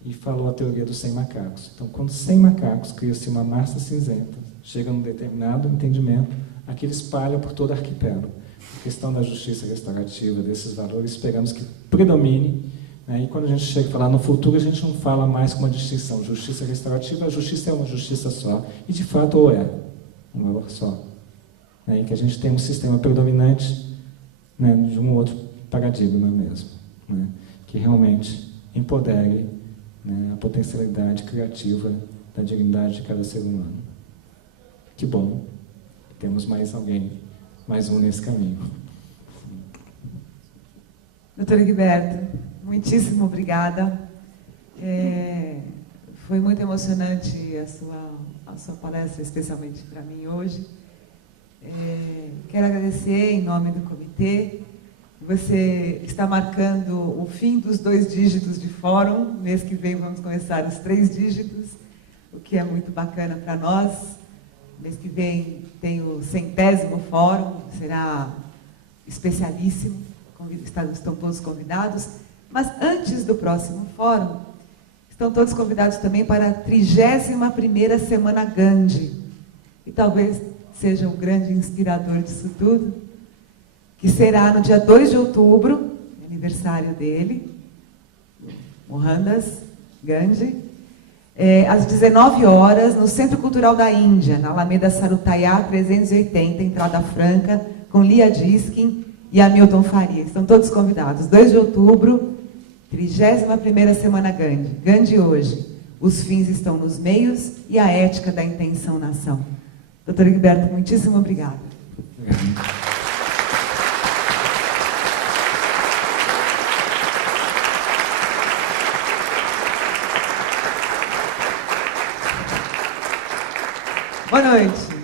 E falou a teoria dos 100 macacos. Então, quando 100 macacos cria-se uma massa cinzenta, chega num determinado entendimento, aquilo espalha por todo o arquipélago. A questão da justiça restaurativa, desses valores, esperamos que predomine, né? E quando a gente chega a falar no futuro, a gente não fala mais com uma distinção. Justiça restaurativa, a justiça é uma justiça só. E, de fato, ou é um valor só. Né? E que a gente tem um sistema predominante, né, de um outro paradigma mesmo, né, que realmente empodere, né, a potencialidade criativa da dignidade de cada ser humano. Que bom, temos mais alguém, mais um nesse caminho. Doutora Guiberta, muitíssimo obrigada. Foi muito emocionante a sua palestra, especialmente para mim hoje. Quero agradecer em nome do comitê. Você está marcando o fim dos 2 dígitos de fórum. Mês que vem vamos começar os 3 dígitos, o que é muito bacana para nós. Mês que vem tem o 100º fórum, será especialíssimo. Estão todos convidados. Mas antes do próximo fórum, estão todos convidados também para a 31ª Semana Gandhi. E talvez seja o grande inspirador disso tudo, que será no dia 2 de outubro, aniversário dele, Mohandas Gandhi, às 19 horas, no Centro Cultural da Índia, na Alameda Sarutaiá 380, entrada franca, com Lia Diskin e Hamilton Faria. Estão todos convidados. 2 de outubro, 31ª Semana Gandhi. Gandhi hoje. Os fins estão nos meios e a ética da intenção na ação. Doutor Egberto, muitíssimo obrigada. Boa noite.